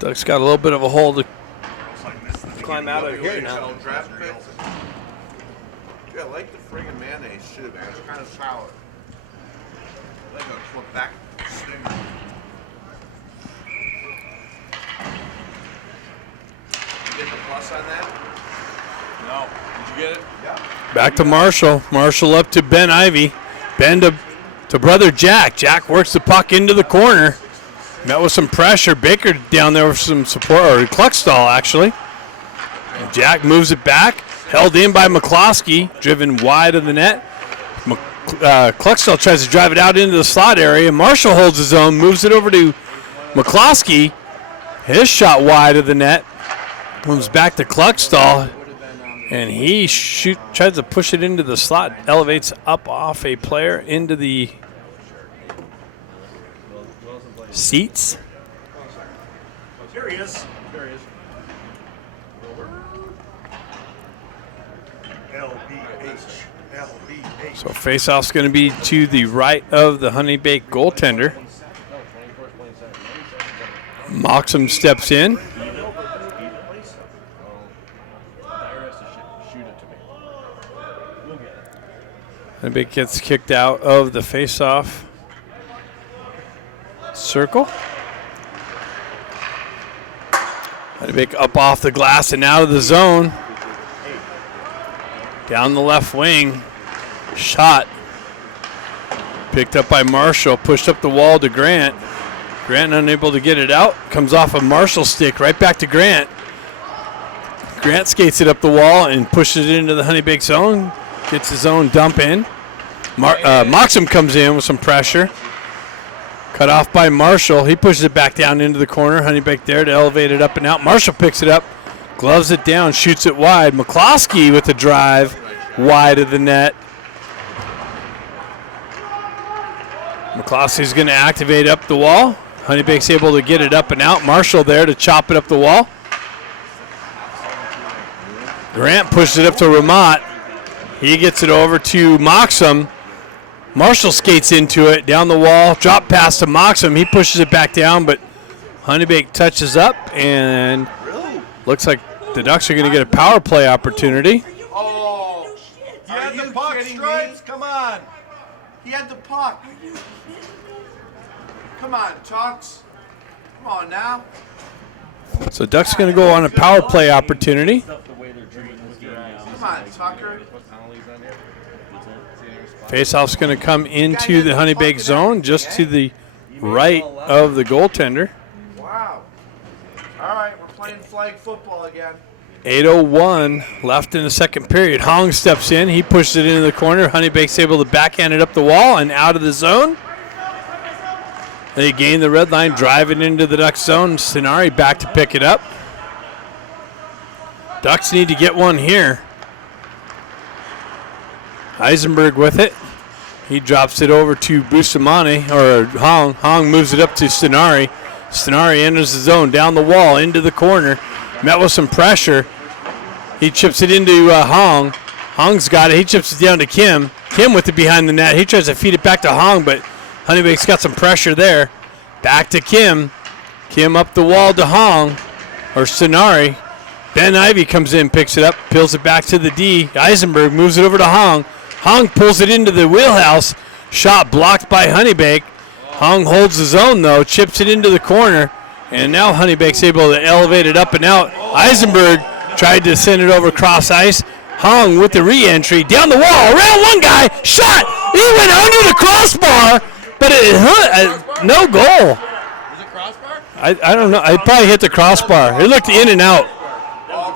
Ducks got a little bit of a hole to climb out of here now. Yeah, I like the friggin' mayonnaise too, man. It's kind of sour. Like a Quebec stinger. You get the plus on that? No. Did you get it? Yeah. Back to Marshall. Marshall up to Ben Ivy. Ben to brother Jack. Jack works the puck into the corner. Met with some pressure. Baker down there with some support, or Cluckstall actually. And Jack moves it back. Held in by McCloskey. Driven wide of the net. Cluckstall tries to drive it out into the slot area. Marshall holds his own. Moves it over to McCloskey. His shot wide of the net. Comes back to Cluckstall. And he tries to push it into the slot. Elevates up off a player into the seats. Here he is. There he is. LBH. So face-off's going to be to the right of the HoneyBaked goaltender. Moxham steps in. HoneyBaked gets kicked out of the face-off circle. HoneyBaked up off the glass and out of the zone. Down the left wing. Shot. Picked up by Marshall. Pushed up the wall to Grant. Grant unable to get it out. Comes off a Marshall stick right back to Grant. Grant skates it up the wall and pushes it into the HoneyBaked zone. Gets his own dump in. Moxham comes in with some pressure. Cut off by Marshall. He pushes it back down into the corner. HoneyBaked there to elevate it up and out. Marshall picks it up. Gloves it down, shoots it wide. McCloskey with the drive, wide of the net. McCloskey's going to activate up the wall. HoneyBaked's able to get it up and out. Marshall there to chop it up the wall. Grant pushes it up to Ramat. He gets it over to Moxham. Marshall skates into it, down the wall, drop pass to Moxham. He pushes it back down, but HoneyBaked touches up, and looks like the Ducks are going to get a power play opportunity. Oh, You had the puck, Stripes. Come on. he had the puck. Come on, Tux. Come on now. So Ducks going to go on a power play opportunity. Come on, Tucker. Faceoff's going to come into the HoneyBaked zone, just to the right of the goaltender. Wow. All right, we're playing flag football again. 8:01 left in the second period. Hong steps in. He pushes it into the corner. HoneyBaked's able to backhand it up the wall and out of the zone. They gain the red line, drive it into the Ducks zone. Sinari back to pick it up. Ducks need to get one here. Eisenberg with it. He drops it over to Bustamante, or Hong. Hong moves it up to Sinari. Sinari enters the zone, down the wall, into the corner. Met with some pressure. He chips it into Hong. Hong's got it. He chips it down to Kim. Kim with it behind the net. He tries to feed it back to Hong, but HoneyBaked's got some pressure there. Back to Kim. Kim up the wall to Hong, or Sinari. Ben Ivy comes in, picks it up, peels it back to the D. Eisenberg moves it over to Hong. Hong pulls it into the wheelhouse. Shot blocked by HoneyBaked. Hong holds the zone, though, chips it into the corner, and now HoneyBaked's able to elevate it up and out. Eisenberg tried to send it over cross ice. Hong with the re-entry, down the wall, around one guy, shot! He went under the crossbar, but it no goal. Was it crossbar? I don't know. I probably hit the crossbar. It looked in and out.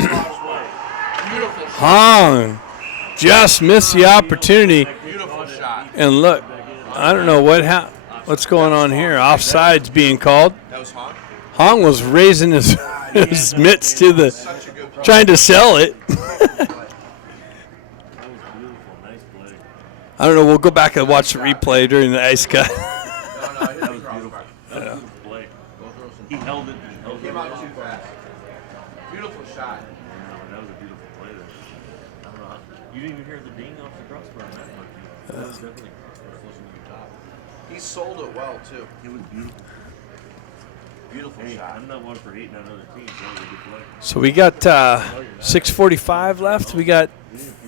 Beautiful shot. Hong just missed the opportunity. Beautiful shot. And look, I don't know what's going on here. Offside's being called. That was Hong. Hong was raising his, his mitts to the, Such a good play. trying to sell it. I don't know. We'll go back and watch the replay during the ice cut. No, I hit the crossbar. That was a beautiful play. He held it. He held it. Came out too fast. Beautiful shot. That was a beautiful play there. I don't know how, you didn't even hear the ding off the crossbar on that one. That was definitely close to the top. He sold it well, too. It was beautiful. Beautiful Hey, shot. I'm not one for hating on other teams. That was a good play. So we got 6:45 left. We got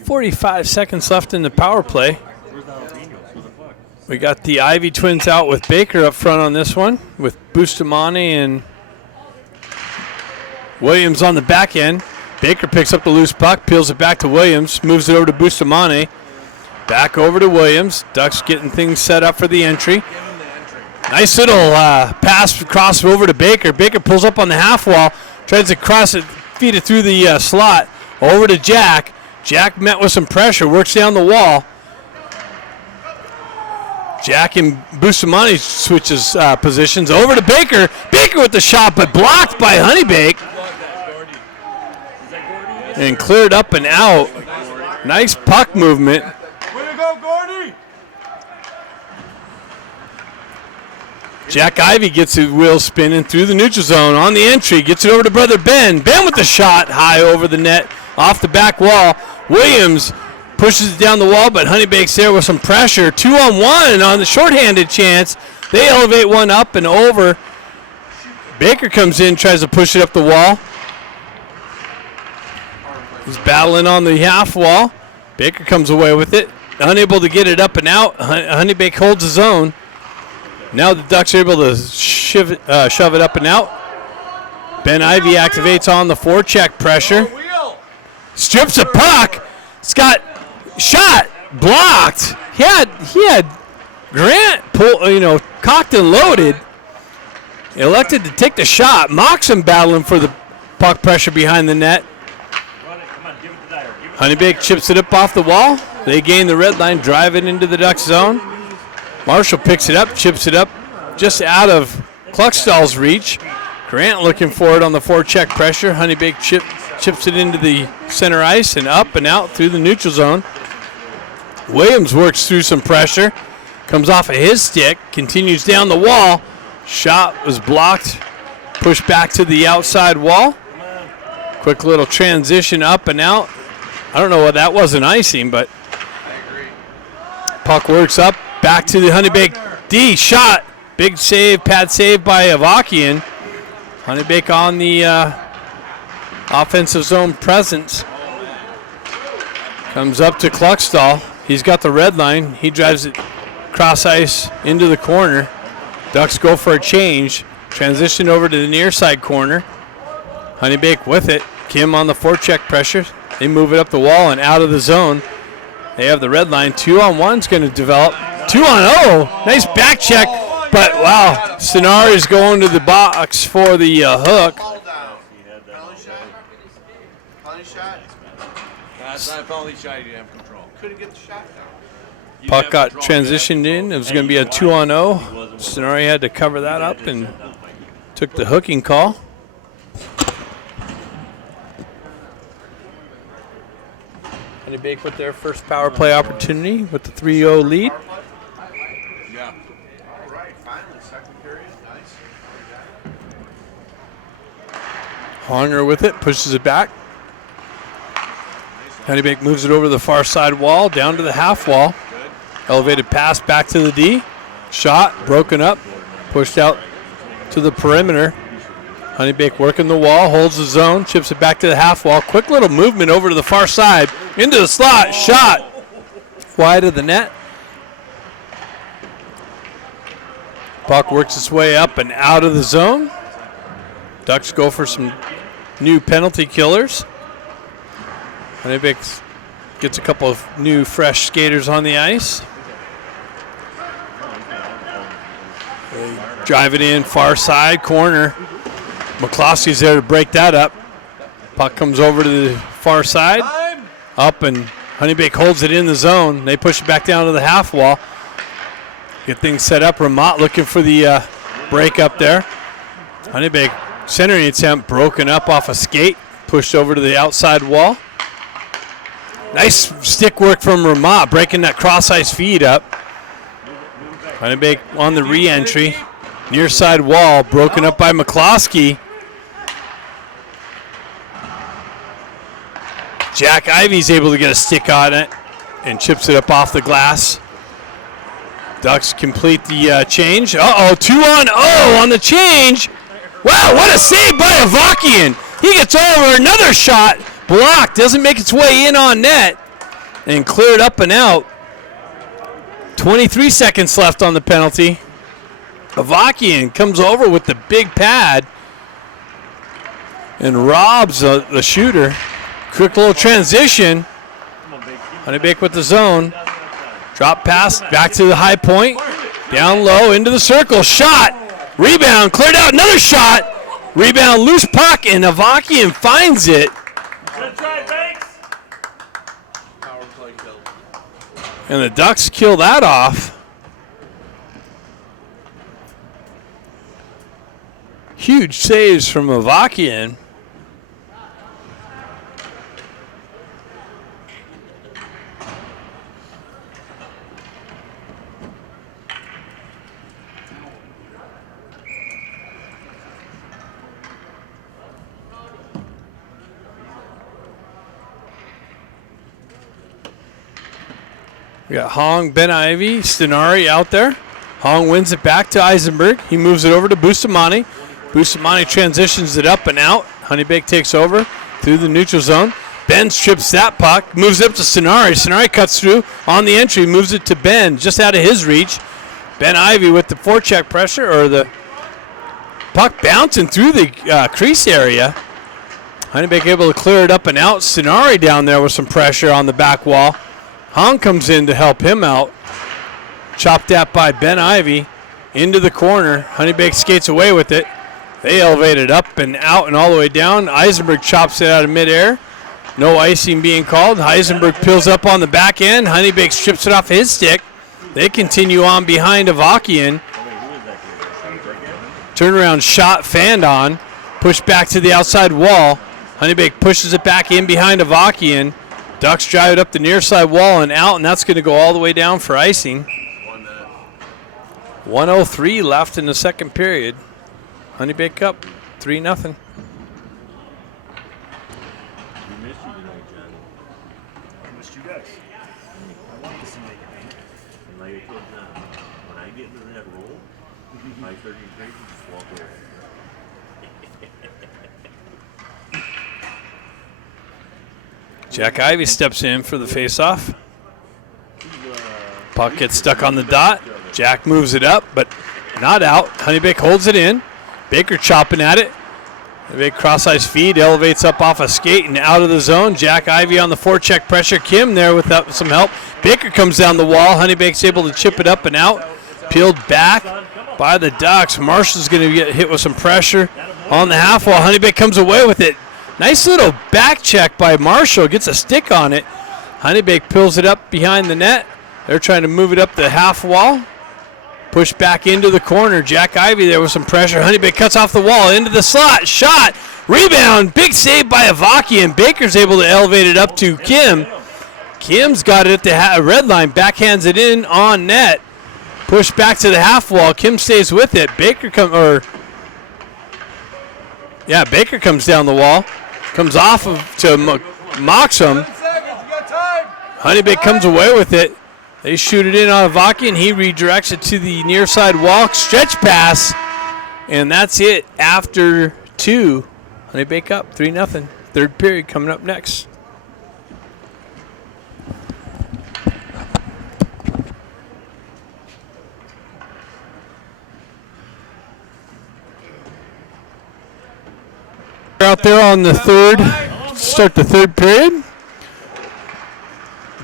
45 seconds left in the power play. Where's the jalapenos? Where the fuck? We got the Ivy twins out with Baker up front on this one, with Bustamante and Williams on the back end. Baker picks up the loose puck, peels it back to Williams, moves it over to Bustamante. Back over to Williams. Ducks getting things set up for the entry. Give him the entry. Nice little pass across over to Baker. Baker pulls up on the half wall, tries to cross it, feed it through the slot, over to Jack. Jack met with some pressure, works down the wall. Jack and Bustamante switches positions, over to Baker. Baker with the shot, but blocked by HoneyBaked. And cleared up and out. Nice puck movement. Way to go, Gordy! Jack Ivy gets his wheels spinning through the neutral zone on the entry. Gets it over to brother Ben. Ben with the shot high over the net, off the back wall. Williams pushes it down the wall, but HoneyBaked's there with some pressure. 2-on-1 on the shorthanded chance. They elevate one up and over. Baker comes in, tries to push it up the wall. He's battling on the half wall. Baker comes away with it. Unable to get it up and out. HoneyBaked holds his own. Now the Ducks are able to shove it up and out. Ben Ivy activates on the forecheck pressure. Wheel! Strips a puck. Scott shot blocked. He had Grant cocked and loaded. Elected to take the shot. Moxham battling for the puck pressure behind the net. Run it. Come on, give it to Dyer. Give it HoneyBaked chips it up off the wall. They gain the red line, drive it into the Ducks zone. Marshall picks it up, chips it up just out of Kluckstall's reach. Grant looking for it on the forecheck pressure. HoneyBaked chip chips it into the center ice and up and out through the neutral zone. Williams works through some pressure, comes off of his stick, continues down the wall. Shot was blocked, pushed back to the outside wall. Quick little transition up and out. I don't know what that was, an icing, but puck works up, back to the HoneyBaked D. Shot, big save, pad save by Avakian. HoneyBaked on the offensive zone presence. Comes up to Kluckstall. He's got the red line. He drives it cross ice into the corner. Ducks go for a change. Transition over to the near side corner. HoneyBaked with it. Kim on the forecheck pressure. They move it up the wall and out of the zone. They have the red line. 2-on-1's going to develop. 2-on-0. Nice back check. But, wow, Stenari's going to the box for the hook. That's not a penalty shot. You didn't have control. Couldn't get the shot down. Puck got transitioned in. It was going to be a 2-on-0. Stenari had to cover that up and took the hooking call. HoneyBaked with their first power play opportunity with the 3-0 lead. Yeah. All right, finally, second period. Nice. Honger with it, pushes it back. HoneyBaked moves it over the far side wall, down to the half wall. Elevated pass back to the D. Shot, broken up, pushed out to the perimeter. HoneyBaked working the wall, holds the zone, chips it back to the half wall. Quick little movement over to the far side, into the slot, shot. Wide of the net. Puck works its way up and out of the zone. Ducks go for some new penalty killers. HoneyBaked gets a couple of new fresh skaters on the ice. They drive it in, far side corner. McCloskey's there to break that up. Puck comes over to the far side. Up, and HoneyBaked holds it in the zone. They push it back down to the half wall. Get things set up. Ramat looking for the break up there. HoneyBaked centering attempt broken up off a skate. Pushed over to the outside wall. Nice stick work from Ramat, breaking that cross ice feed up. HoneyBaked on the re-entry. Near side wall, broken up by McCloskey. Jack Ivy's able to get a stick on it and chips it up off the glass. Ducks complete the change. Uh-oh, 2-on-0 on the change. Wow, what a save by Avakian. He gets over, another shot. Blocked, doesn't make its way in on net, and cleared up and out. 23 seconds left on the penalty. Avakian comes over with the big pad and robs the shooter. Quick little transition. HoneyBaked with the zone. Drop pass back to the high point. Down low into the circle. Shot. Rebound. Cleared out. Another shot. Rebound. Loose puck. And Avakian finds it. Power play kill. And the Ducks kill that off. Huge saves from Avakian. We got Hong, Ben Ivy, Stenari out there. Hong wins it back to Eisenberg. He moves it over to Bustamante. Bustamante transitions it up and out. HoneyBaked takes over through the neutral zone. Ben strips that puck, moves it up to Stenari. Stenari cuts through on the entry, moves it to Ben, just out of his reach. Ben Ivy with the forecheck pressure, or the puck bouncing through the crease area. HoneyBaked able to clear it up and out. Stenari down there with some pressure on the back wall. Hong comes in to help him out. Chopped at by Ben Ivy into the corner. HoneyBaked skates away with it. They elevate it up and out and all the way down. Eisenberg chops it out of midair. No icing being called. Heisenberg peels up on the back end. HoneyBaked strips it off his stick. They continue on behind Avakian. Turnaround shot fanned on. Pushed back to the outside wall. HoneyBaked pushes it back in behind Avakian. Ducks drive it up the near side wall and out, and that's going to go all the way down for icing. 1:03 left in the second period. HoneyBaked up 3-0. We missed you tonight, John. I missed you guys. I wanted to see Megan. And like I told John, when I get into that role, my 30 grade, you just walk away. Jack Ivy steps in for the faceoff. Puck gets stuck on the dot. Jack moves it up, but not out. HoneyBaked holds it in. Baker chopping at it. A big cross-ice feed, elevates up off a skate and out of the zone. Jack Ivy on the forecheck pressure. Kim there with some help. Baker comes down the wall. HoneyBaked's able to chip it up and out. Peeled back by the Ducks. Marshall's going to get hit with some pressure on the half wall. HoneyBaked comes away with it. Nice little back check by Marshall. Gets a stick on it. HoneyBaked pulls it up behind the net. They're trying to move it up the half wall. Push back into the corner. Jack Ivy there with some pressure. HoneyBaked cuts off the wall into the slot. Shot. Rebound. Big save by Avakian. Baker's able to elevate it up to Kim. Kim's got it at the red line. Backhands it in on net. Push back to the half wall. Kim stays with it. Baker comes down the wall. Comes off to Moxham. HoneyBaked comes away with it. They shoot it in on Avakian. He redirects it to the near side wall. Stretch pass. And that's it after 2. HoneyBaked up 3-0. Third period coming up next. Out there on the start the third period.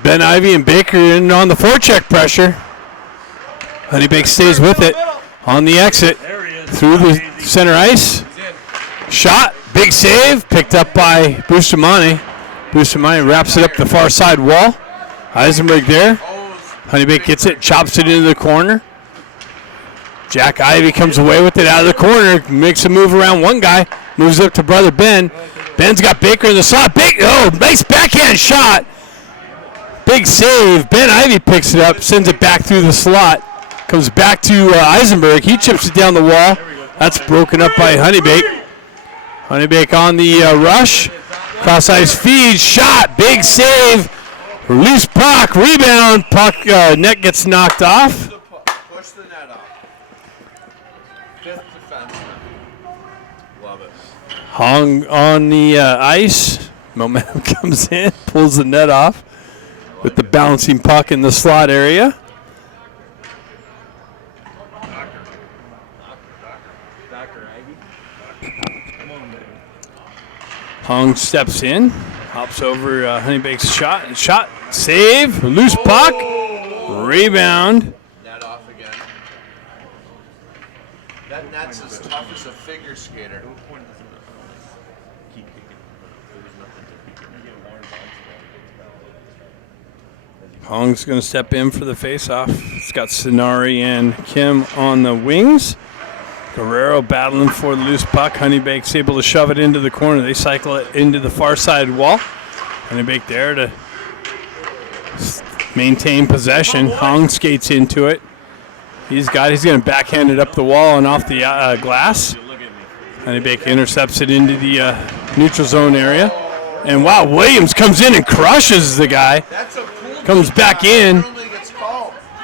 Ben Ivy and Baker in on the forecheck pressure. HoneyBaked stays with it on the exit through the center ice. Shot, big save, picked up by Bustamante. Bustamante wraps it up the far side wall. Eisenberg there. HoneyBaked gets it, chops it into the corner. Jack Ivy comes away with it out of the corner, makes a move around one guy, moves up to brother Ben. Ben's got Baker in the slot. Nice backhand shot. Big save. Ben Ivy picks it up, sends it back through the slot. Comes back to Eisenberg. He chips it down the wall. That's broken up by HoneyBaked. HoneyBaked on the rush. Cross-ice feed. Shot. Big save. Loose puck. Rebound. Puck net gets knocked off. Push the net off. Fifth defenseman. Love it. Hung on the ice. Momentum comes in. Pulls the net off with the bouncing puck in the slot area. Hung steps in, hops over HoneyBaked's shot, save, loose puck, rebound. Net off again. That net's as tough as a figure skater. Hong's going to step in for the faceoff. It's got Sonari and Kim on the wings. Guerrero battling for the loose puck. HoneyBaked's able to shove it into the corner. They cycle it into the far side wall. HoneyBaked there to maintain possession. Hong skates into it. He's going to backhand it up the wall and off the glass. HoneyBaked intercepts it into the neutral zone area. And wow, Williams comes in and crushes the guy. Comes back in.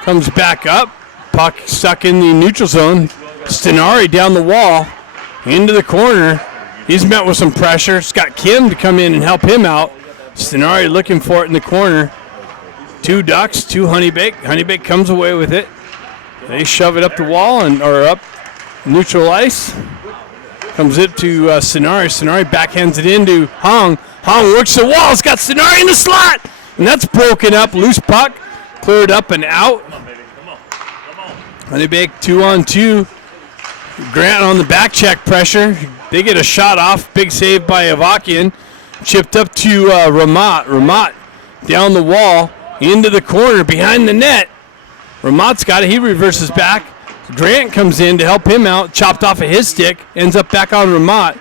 Comes back up. Puck stuck in the neutral zone. Stenari down the wall, into the corner. He's met with some pressure. It's got Kim to come in and help him out. Stenari looking for it in the corner. 2 Ducks, 2 HoneyBaked. HoneyBaked comes away with it. They shove it up the wall or up neutral ice. Comes it to Stenari. Stenari backhands it into Hong. Hong works the wall. It's got Stenari in the slot. And that's broken up. Loose puck. Cleared up and out. HoneyBaked 2-on-2. Grant on the back check pressure. They get a shot off. Big save by Avakian. Chipped up to Ramat. Ramat down the wall. Into the corner behind the net. Ramat's got it. He reverses back. Grant comes in to help him out. Chopped off of his stick. Ends up back on Ramat.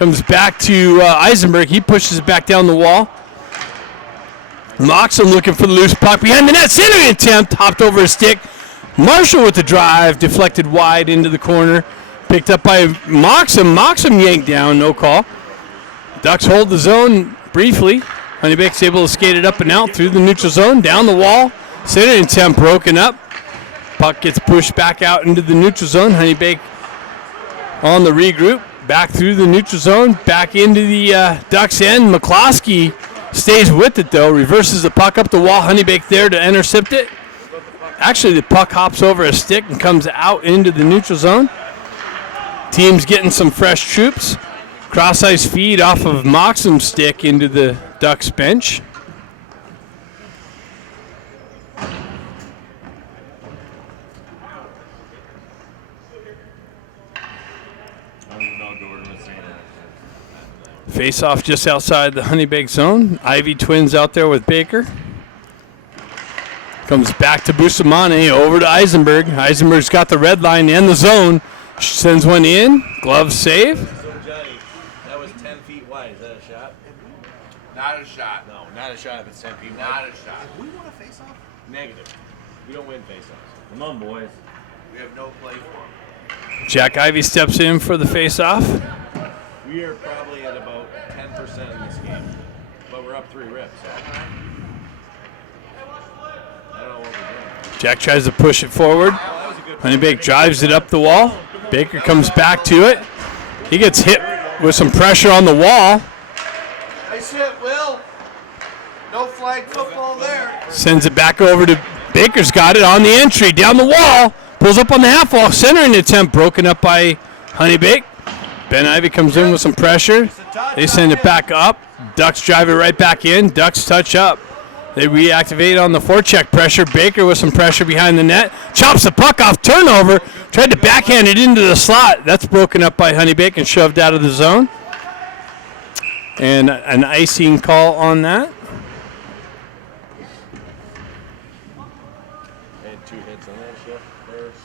Comes back to Eisenberg. He pushes it back down the wall. Moxham looking for the loose puck behind the net. Centering attempt. Hopped over a stick. Marshall with the drive. Deflected wide into the corner. Picked up by Moxham. Moxham yanked down. No call. Ducks hold the zone briefly. HoneyBaked's able to skate it up and out through the neutral zone. Down the wall. Centering attempt broken up. Puck gets pushed back out into the neutral zone. HoneyBaked on the regroup. Back through the neutral zone. Back into the Ducks end. McCloskey stays with it though. Reverses the puck up the wall. HoneyBaked there to intercept it. Actually, the puck hops over a stick and comes out into the neutral zone. Team's getting some fresh troops. Cross-ice feed off of Moxham's stick into the Ducks bench. Face-off just outside the HoneyBaked zone. Ivy twins out there with Baker. Comes back to Bustamante, over to Eisenberg. Eisenberg's got the red line and the zone. Sends one in. Glove save. So, Johnny, that was 10 feet wide. Is that a shot? Not a shot. No, not a shot if it's 10 feet wide. Not a shot. We want to face off? Negative. We don't win face-offs. Come on, boys. We have no play for him. Jack Ivy steps in for the face-off. We are probably at about 10% in this game, but we're up 3 rips. So. I don't know what we're doing. Jack tries to push it forward. HoneyBaked drives it up the wall. Baker comes back to it. He gets hit with some pressure on the wall. Nice hit, Will. No flag football there. Sends it back over to Baker's got it on the entry. Down the wall. Pulls up on the half wall. Centering attempt broken up by HoneyBaked. Ben Ivy comes in with some pressure. They send it back up. Ducks drive it right back in. Ducks touch up. They reactivate on the forecheck pressure. Baker with some pressure behind the net. Chops the puck off turnover. Tried to backhand it into the slot. That's broken up by HoneyBaked and shoved out of the zone. And an icing call on that. They had 2 hits on that shift first.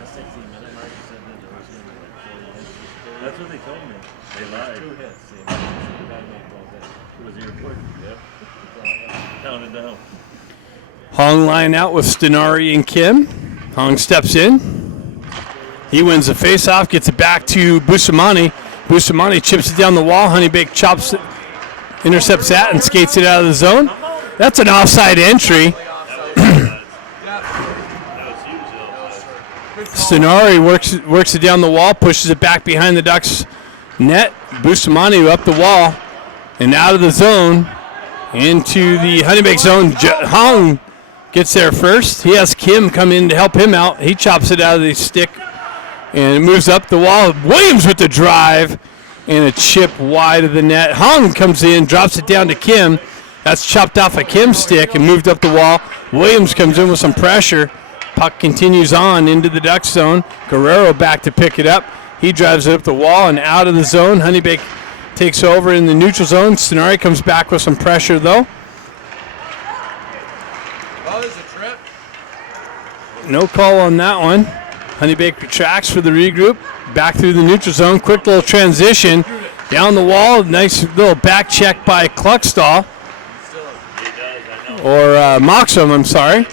The 60-minute mark, you said that there was going to be like 40 hits. That's what they told me. They lied. 2 hits. They gotta make both hits. It was your report. Yep. Counted down. Hong line out with Stenari and Kim. Hong steps in. He wins the faceoff, gets it back to Bustamante. Bustamante chips it down the wall. HoneyBaked chops it, intercepts that, and skates it out of the zone. That's an offside entry. Stenari works it down the wall, pushes it back behind the Ducks net. Bustamante up the wall and out of the zone into the HoneyBaked zone. Hong gets there first. He has Kim come in to help him out. He chops it out of the stick and it moves up the wall. Williams with the drive and a chip wide of the net. Hong comes in, drops it down to Kim. That's chopped off a Kim stick and moved up the wall. Williams comes in with some pressure. Puck continues on into the Duck zone. Guerrero back to pick it up. He drives it up the wall and out of the zone. HoneyBaked takes over in the neutral zone. Stenari comes back with some pressure though. Oh, there's a trip. No call on that one. HoneyBaked retracts for the regroup. Back through the neutral zone. Quick little transition. Down the wall. Nice little back check by Kluckstall. Or Moxham, I'm sorry.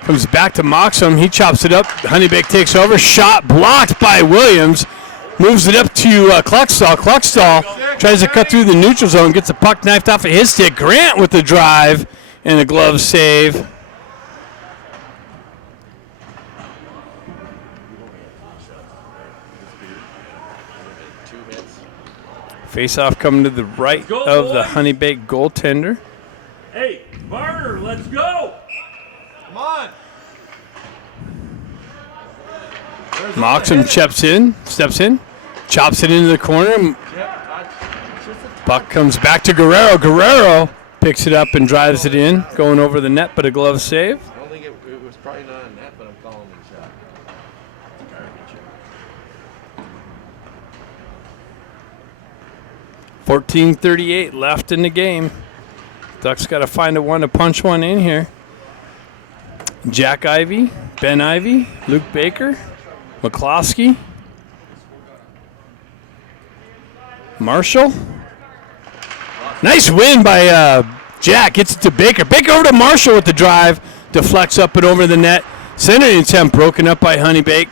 Comes back to Moxham. He chops it up. HoneyBaked takes over. Shot blocked by Williams. Moves it up to Kluckstall. Kluckstall tries to cut through the neutral zone. Gets the puck knifed off of his stick. Grant with the drive and a glove save. Face-off coming to the right of the HoneyBaked goaltender. Hey, Barter, let's go! Come on. Moxham steps in, chops it into the corner. Puck comes back to Guerrero. Guerrero picks it up and drives it in, going over the net, but a glove save. I don't think it was probably not a net, but I'm calling it a shot. Garbage. 14:38 left in the game. Ducks got to find a one to punch one in here. Jack Ivy, Ben Ivy, Luke Baker, McCloskey. Marshall. Nice win by Jack. Gets it to Baker. Baker over to Marshall with the drive. Deflects up and over the net. Centering attempt broken up by HoneyBaked.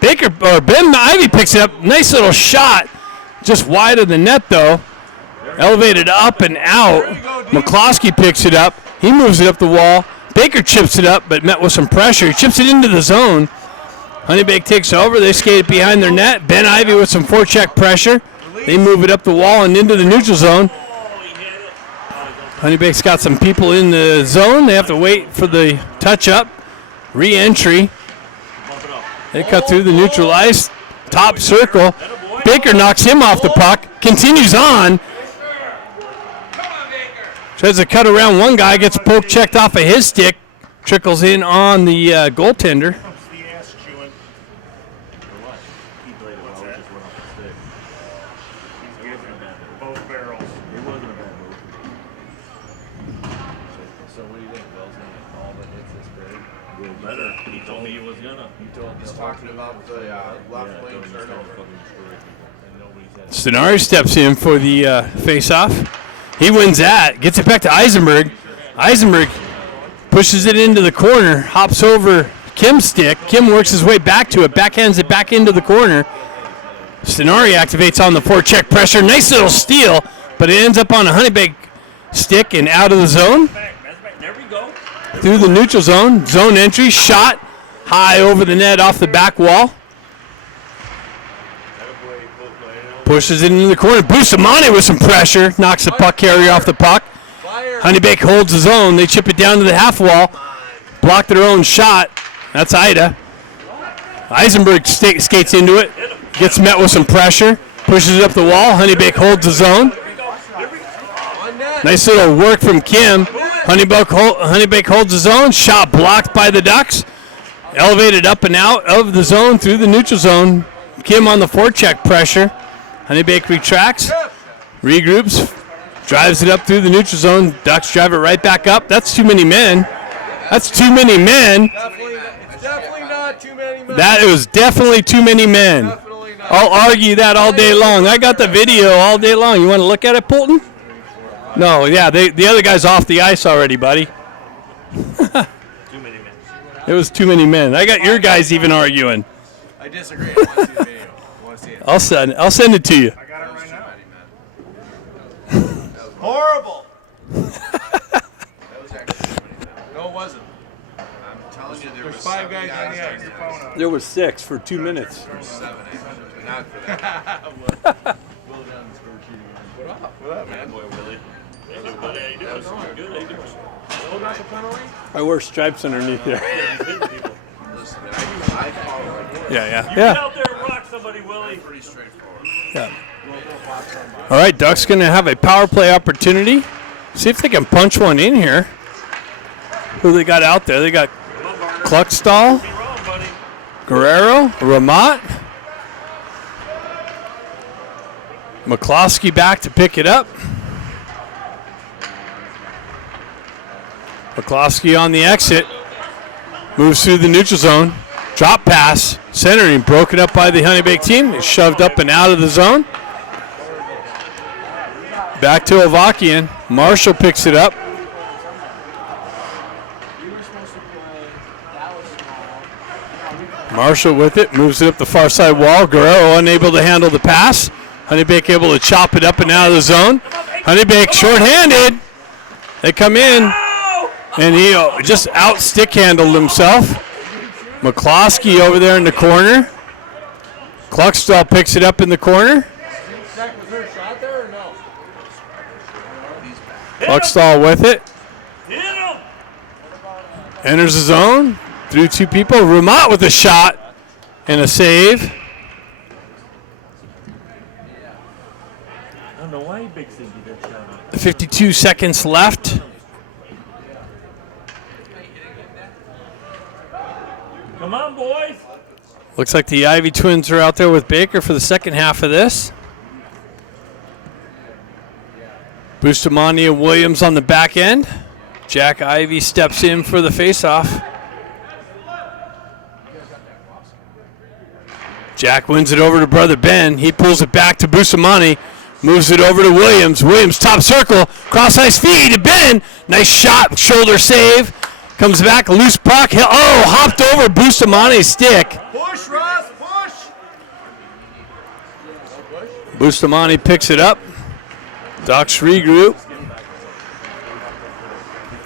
Ben Ivy picks it up. Nice little shot. Just wide of the net, though. Elevated up and out. McCloskey picks it up. He moves it up the wall. Baker chips it up, but met with some pressure. He chips it into the zone. HoneyBaked takes over. They skate it behind their net. Ben Ivy with some forecheck pressure. They move it up the wall and into the neutral zone. HoneyBaked's got some people in the zone. They have to wait for the touch-up. Re-entry. They cut through the neutral ice. Top circle. Baker knocks him off the puck. Continues on. Tries to cut around one guy. Gets poke checked off of his stick. Trickles in on the goaltender. Both barrels. It wasn't a bad move. So what do you think? Bell's gonna all the hits this big? Well, better. He told me he was gonna. He's talking about the left wing turnover. Stenari steps in for the face-off. He wins that. Gets it back to Eisenberg. Eisenberg pushes it into the corner. Hops over Kim's stick. Kim works his way back to it. Backhands it back into the corner. Stenari activates on the forecheck pressure. Nice little steal, but it ends up on a HoneyBaked stick and out of the zone. There we go. Through the neutral zone. Zone entry. Shot high over the net off the back wall. Pushes it into the corner. Bustamante with some pressure. Knocks the puck carrier off the puck. HoneyBaked holds his own. They chip it down to the half wall. Block their own shot. That's Ida. Eisenberg skates into it. Gets met with some pressure. Pushes it up the wall. HoneyBaked holds his own. Nice little work from Kim. HoneyBaked holds his own. Shot blocked by the Ducks. Elevated up and out of the zone through the neutral zone. Kim on the forecheck pressure. HoneyBaked retracts, regroups, drives it up through the neutral zone. Ducks drive it right back up. That's too many men. That's too many men. It's definitely not too many men. That was definitely too many men. Definitely not. I'll argue that all day long. I got the video all day long. You want to look at it, Poulton? No, yeah, the other guy's off the ice already, buddy. Too many men. It was too many men. I got your guys even arguing. I disagree. I want to see the video. I want to see it. I'll send it to you. I got it right now. Horrible. That was actually too many men. No, it wasn't. I'm telling you, there was There's 5 7 guys on the on ice. the Your phone up. There was 6 for 2 minutes. There was 7, 8. Not for that. What up? What up, man? Boy, Willie. Hey, buddy, how you doing? Good, how you doing? Oh, not the penalty? I wear stripes underneath there. Listen, I follow like Yeah. Get out there and rock somebody, Willie. pretty straightforward. Yeah. All right, Ducks going to have a power play opportunity. See if they can punch one in here. Who they got out there? They got Kluckstall, Be wrong, buddy. Guerrero, Ramat. McCloskey back to pick it up. McCloskey on the exit. Moves through the neutral zone. Drop pass. Centering broken up by the HoneyBaked team. It's shoved up and out of the zone. Back to Avakian. Marshall picks it up. Marshall with it. Moves it up the far side wall. Guerrero unable to handle the pass. HoneyBaked able to chop it up and out of the zone. HoneyBaked shorthanded. They come in. And he just out stick handled himself. McCloskey over there in the corner. Kluckstall picks it up in the corner. Zach, was there a shot there or no? Kluckstall with it. Hit him! Enters the zone. Through 2 people. Ramat with a shot and a save. I don't know why Big City did that shot. 52 seconds left. Come on, boys. Looks like the Ivy twins are out there with Baker for the second half of this. Bustamante and Williams on the back end. Jack Ivy steps in for the faceoff. Jack wins it over to brother Ben. He pulls it back to Bustamante. Moves it over to Williams. Williams top circle. Cross ice feed to Ben. Nice shot. Shoulder save. Comes back. Loose puck. Oh, hopped over Bustamante's stick. Push, Ross, push! Bustamante picks it up. Ducks regroup.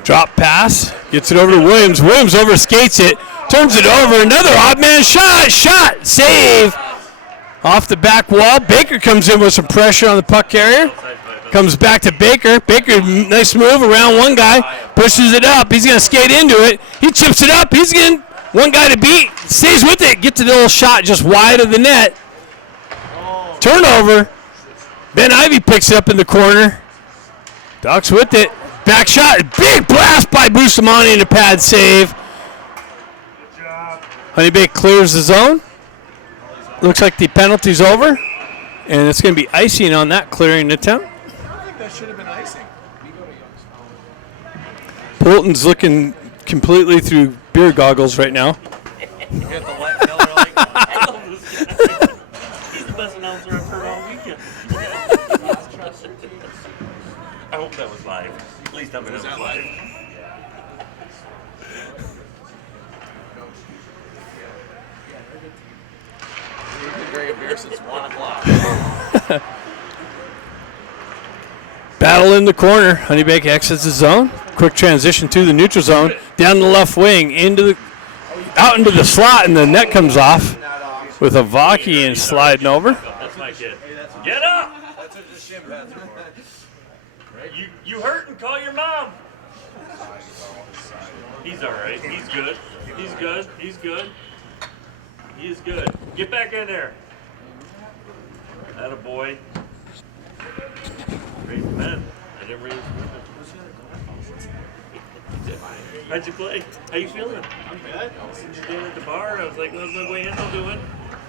Drop pass. Gets it over to Williams. Williams overskates it. Turns it over. Another odd man shot. Shot. Save. Off the back wall. Baker comes in with some pressure on the puck carrier. Comes back to Baker. Baker, nice move around one guy. Pushes it up. He's going to skate into it. He chips it up. He's getting one guy to beat. Stays with it. Gets a little shot just wide of the net. Turnover. Ben Ivy picks it up in the corner. Ducks with it. Back shot. Big blast by Bustamante in a pad save. Good job. HoneyBaked clears the zone. Looks like the penalty's over. And it's going to be icing on that clearing attempt. I think that should have been icing. Polton's looking completely through beer goggles right now. You got the light color like, I love this guy. He's the best announcer I've heard all weekend. I hope that was live. At least I mean it was live. We've been drinking beer since 1 o'clock. Battle in the corner. HoneyBaked exits the zone. Quick transition to the neutral zone. Down the left wing, out into the slot, and the net comes off with Avakian sliding over. That's my kid. Get up! That's what the shim has. You hurt and call your mom. He's all right. He's good. He's good. He's good. He is good. Get back in there. Atta boy. Raise the men. I didn't raise the men. How'd you play? How you feeling? I'm good. You're doing at the bar. I was like, how's my way handle doing?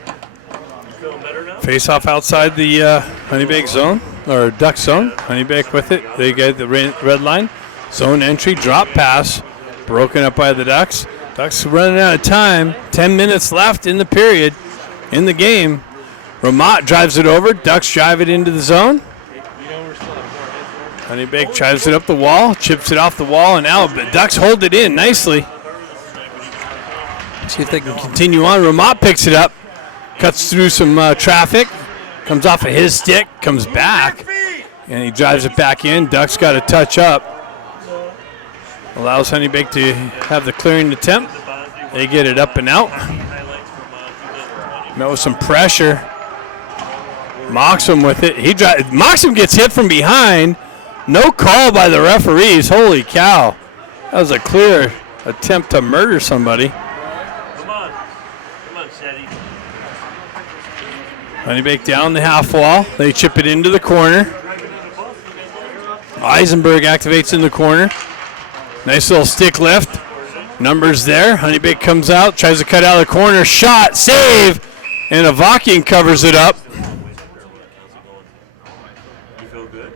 You feeling better now? Face off outside the HoneyBaked zone, or Duck zone. HoneyBaked with it. They get the red line. Zone entry, drop pass. Broken up by the Ducks. Ducks running out of time. 10 minutes left in the period, in the game. Ramat drives it over. Ducks drive it into the zone. HoneyBaked drives it up the wall, chips it off the wall and out, but Ducks hold it in nicely. See if they can continue on. Ramat picks it up, cuts through some traffic, comes off of his stick, comes back, and he drives it back in. Ducks got to touch up. Allows HoneyBaked to have the clearing attempt. They get it up and out. Met with some pressure. Moxham with it. Moxham gets hit from behind. No call by the referees. Holy cow. That was a clear attempt to murder somebody. Come on, Shetty. HoneyBaked down the half wall. They chip it into the corner. Eisenberg activates in the corner. Nice little stick lift. Numbers there. HoneyBaked comes out, tries to cut out of the corner. Shot, save, and Avakian covers it up. You feel good?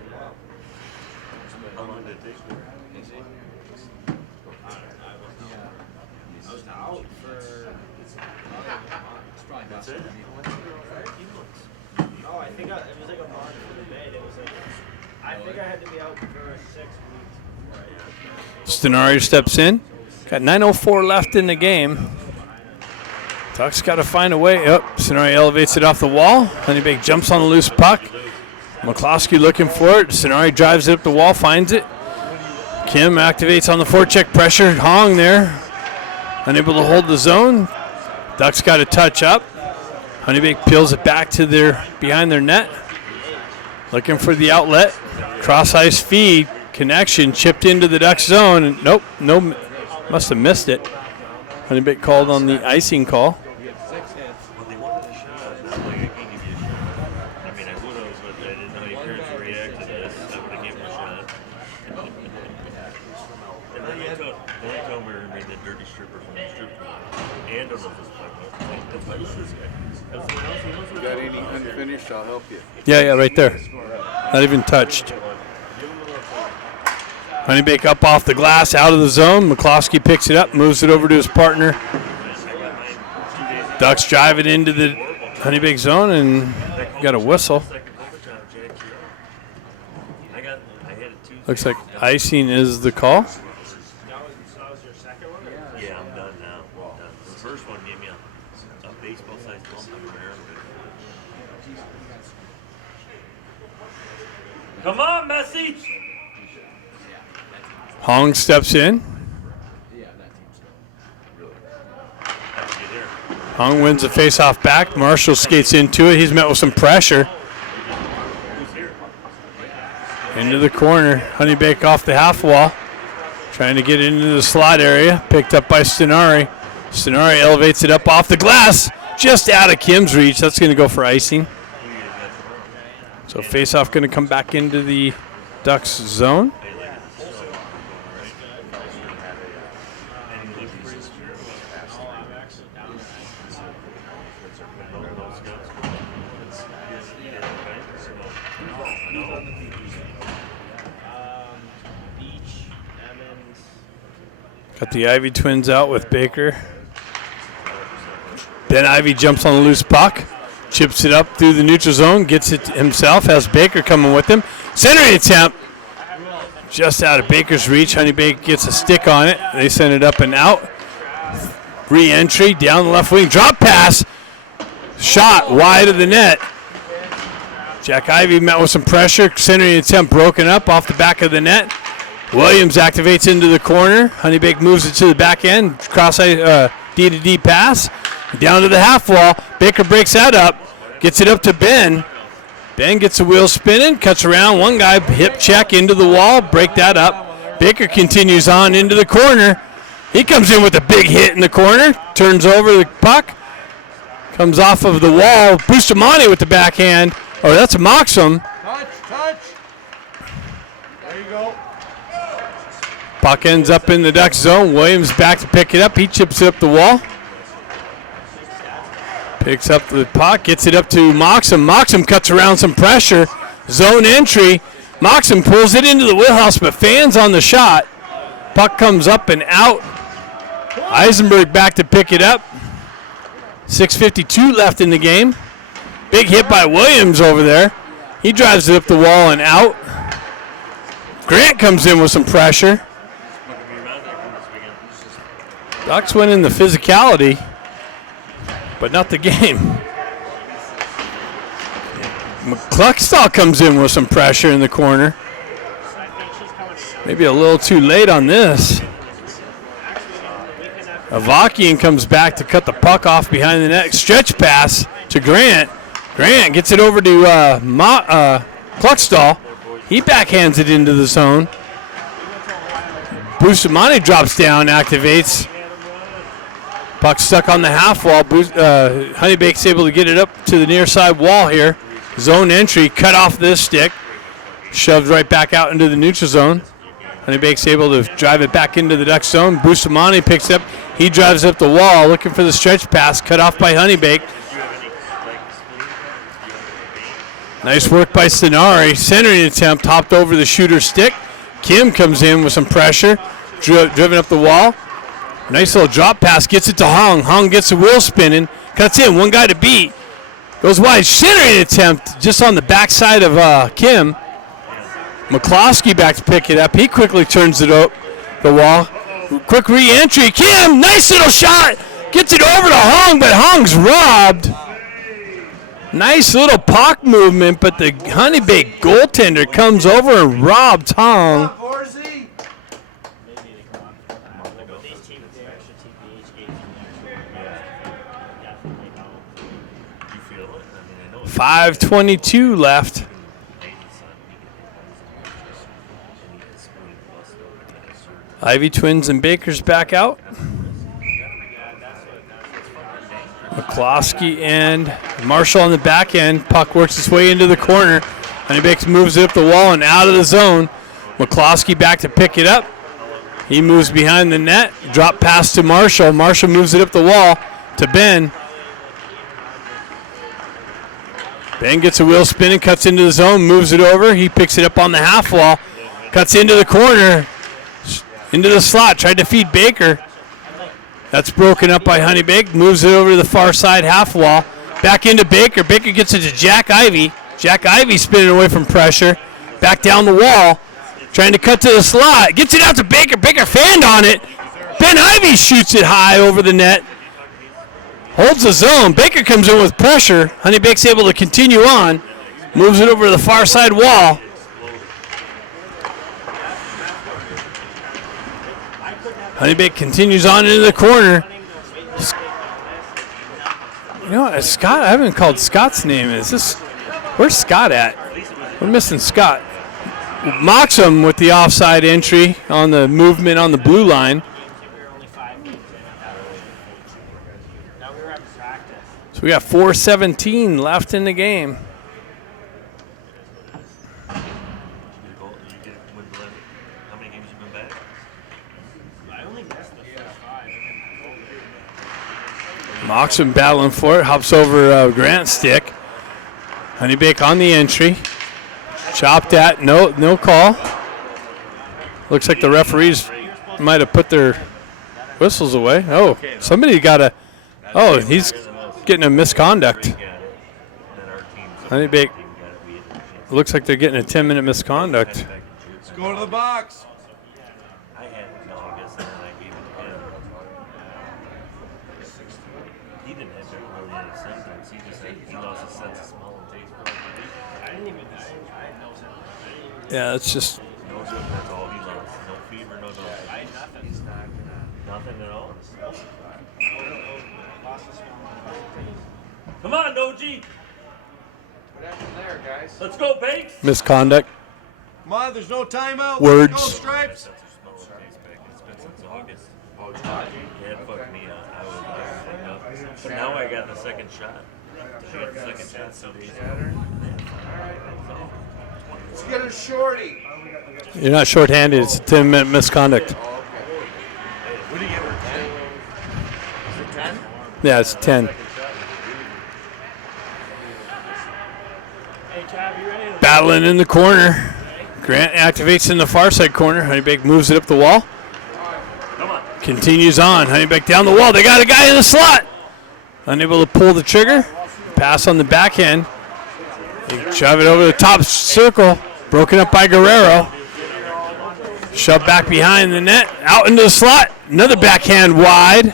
How long did it take? That's it? No, I think it was like a month for the bed. It was like, I think I had to be out for 6 weeks. Stenari steps in. Got 9:04 left in the game. Ducks got to find a way. Oh, Stenari elevates it off the wall. HoneyBaked jumps on the loose puck. McCloskey looking for it. Stenari drives it up the wall, finds it. Kim activates on the forecheck pressure. Hong there. Unable to hold the zone. Ducks got to touch up. HoneyBaked peels it back to behind their net. Looking for the outlet. Cross ice feed. Connection chipped into the Ducks zone. And nope, no, must have missed it. HoneyBaked called on the icing call. Well, they wanted a shot. Not like I can't give you a shot. I mean, I would have, but I didn't know your parents would react to this. I would have given him a shot. And then they told me we made that dirty stripper from the strip club. And I don't know if it's that's why who's this guy? That's someone else who wants to Got any unfinished? I'll help you. Yeah, right there. Not even touched. HoneyBaked up off the glass, out of the zone. McCloskey picks it up, moves it over to his partner. Ducks drive it into the HoneyBaked zone and got a whistle. Looks like icing is the call. That was your second one? Yeah, I'm done now. I'm done. The first one gave me a baseball-sized bump in my arm. Come on, Messi! Hong steps in. Hong wins the face-off back. Marshall skates into it. He's met with some pressure. Into the corner. HoneyBaked off the half wall. Trying to get into the slot area. Picked up by Stenari. Stenari elevates it up off the glass. Just out of Kim's reach. That's going to go for icing. So face-off going to come back into the Ducks zone. Got the Ivy twins out with Baker. Ben Ivy jumps on the loose puck. Chips it up through the neutral zone. Gets it himself. Has Baker coming with him. Centering attempt. Just out of Baker's reach. HoneyBaked gets a stick on it. They send it up and out. Re-entry down the left wing. Drop pass. Shot wide of the net. Jack Ivy met with some pressure. Centering attempt broken up off the back of the net. Williams activates into the corner. HoneyBaked moves it to the back end. Cross D-to-D pass. Down to the half wall. Baker breaks that up. Gets it up to Ben. Ben gets the wheel spinning. Cuts around. One guy hip check into the wall. Break that up. Baker continues on into the corner. He comes in with a big hit in the corner. Turns over the puck. Comes off of the wall. Bustamante with the backhand. Oh, that's a Moxham. Touch. There you go. Puck ends up in the Ducks zone. Williams back to pick it up. He chips it up the wall. Picks up the puck. Gets it up to Moxham. Moxham cuts around some pressure. Zone entry. Moxham pulls it into the wheelhouse, but fans on the shot. Puck comes up and out. Eisenberg back to pick it up. 6:52 left in the game. Big hit by Williams over there. He drives it up the wall and out. Grant comes in with some pressure. Ducks went in the physicality, but not the game. McCluckstall comes in with some pressure in the corner. Maybe a little too late on this. Avakian comes back to cut the puck off behind the net. Stretch pass to Grant. Grant gets it over to Cluckstall. He backhands it into the zone. Bustamante drops down, activates. Puck stuck on the half wall. HoneyBaked's able to get it up to the near side wall here. Zone entry, cut off this stick. Shoved right back out into the neutral zone. HoneyBaked's able to drive it back into the Duck zone. Bustamante picks up. He drives up the wall looking for the stretch pass. Cut off by HoneyBaked. Nice work by Stenari. Centering attempt topped over the shooter's stick. Kim comes in with some pressure. Driven up the wall. Nice little drop pass. Gets it to Hong. Hong gets the wheel spinning. Cuts in. One guy to beat. Goes wide. Centering attempt just on the backside of Kim. McCloskey back to pick it up. He quickly turns it up the wall. Quick re-entry. Kim, nice little shot. Gets it over to Hong, but Hong's robbed. Nice little puck movement, but the HoneyBaked goaltender comes over and robs Hong. Maybe they come on. These teams, the extra TPH games definitely help. You feel it? I mean, I know 5:22 left. Ivy twins and Baker's back out. McCloskey and Marshall on the back end. Puck works its way into the corner. HoneyBaked moves it up the wall and out of the zone. McCloskey back to pick it up. He moves behind the net. Drop pass to Marshall. Marshall moves it up the wall to Ben. Ben gets a wheel spinning, cuts into the zone, moves it over. He picks it up on the half wall. Cuts into the corner. Into the slot. Tried to feed Baker. That's broken up by HoneyBaked. Moves it over to the far side half wall. Back into Baker. Baker gets it to Jack Ivy. Jack Ivy spinning away from pressure. Back down the wall. Trying to cut to the slot. Gets it out to Baker. Baker fanned on it. Ben Ivy shoots it high over the net. Holds the zone. Baker comes in with pressure. HoneyBaked's able to continue on. Moves it over to the far side wall. HoneyBaked continues on into the corner. You know what, Scott? I haven't called Scott's name. Where's Scott at? We're missing Scott. Moxham with the offside entry on the movement on the blue line. So we got 4:17 left in the game. How many games you been back? I only missed the first 5. Moxham battling for it. Hops over Grant's stick. HoneyBaked on the entry. Chopped at. No call. Looks like the referees might have put their whistles away. Oh, somebody got a. Oh, he's getting a misconduct. HoneyBaked. Looks like they're getting a 10-minute misconduct. Let's go to the box. I had no, I guess, and then I gave it to him. He didn't have really any symptoms. He just had, he lost his sense of smell and taste. I didn't even know. I had no sense. Yeah, it's just. No good, that's all he lost. No fever, no dose. I had nothing. Nothing at all. Lost the smell and lost the taste. Come on, Doji. What happened there, guys? Let's go, Bakes. Misconduct. Come on, there's no timeout. Words. Let's go, Stripes. Sense of smell and taste back. It's been since August. Yeah, it fucked me up. I was fucked up. But now I got the second shot. I got the second shot 2 days ago. Let's get a shorty. You're not shorthanded. It's a 10-minute misconduct. What do you give her, 10? Is it 10? Yeah, it's 10. Hey, Tab, you ready to Battling in the corner. Grant activates in the far side corner. HoneyBaked moves it up the wall. Come on. Continues on. HoneyBaked down the wall. They got a guy in the slot. Unable to pull the trigger. Pass on the backhand. They shove it over the top circle. Broken up by Guerrero. Shoved back behind the net. Out into the slot. Another backhand wide.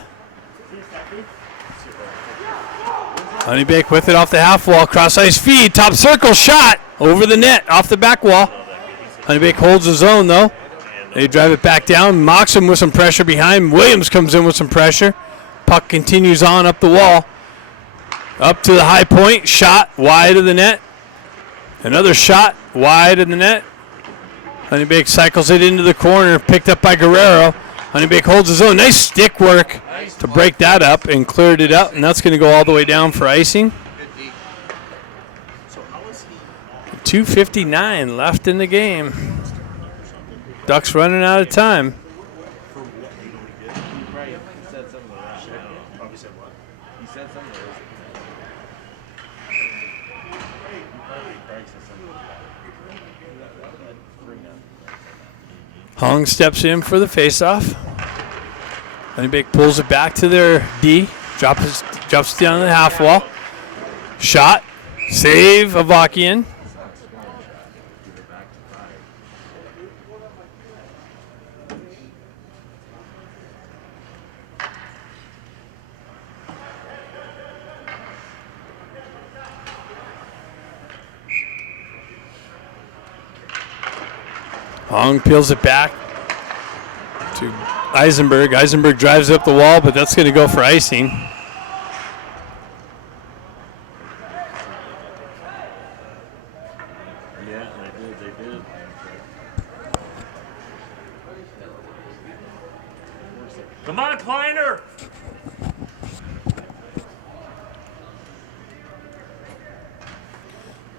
HoneyBaked with it off the half wall. Cross ice feed. Top circle shot. Over the net. Off the back wall. HoneyBaked holds the zone though. They drive it back down. Moxham with some pressure behind. Williams comes in with some pressure. Puck continues on up the wall. Up to the high point. Shot wide of the net. Another shot wide of the net. HoneyBaked cycles it into the corner. Picked up by Guerrero. HoneyBaked holds his own. Nice stick work to break that up and cleared it out. And that's going to go all the way down for icing. 2:59 left in the game. Ducks running out of time. Hung steps in for the faceoff. HoneyBaked pulls it back to their D. Drops it down the half wall. Shot. Save Avakian. Hong peels it back to Eisenberg. Eisenberg drives up the wall, but that's going to go for icing. Yeah, they did. Come on, Kleiner!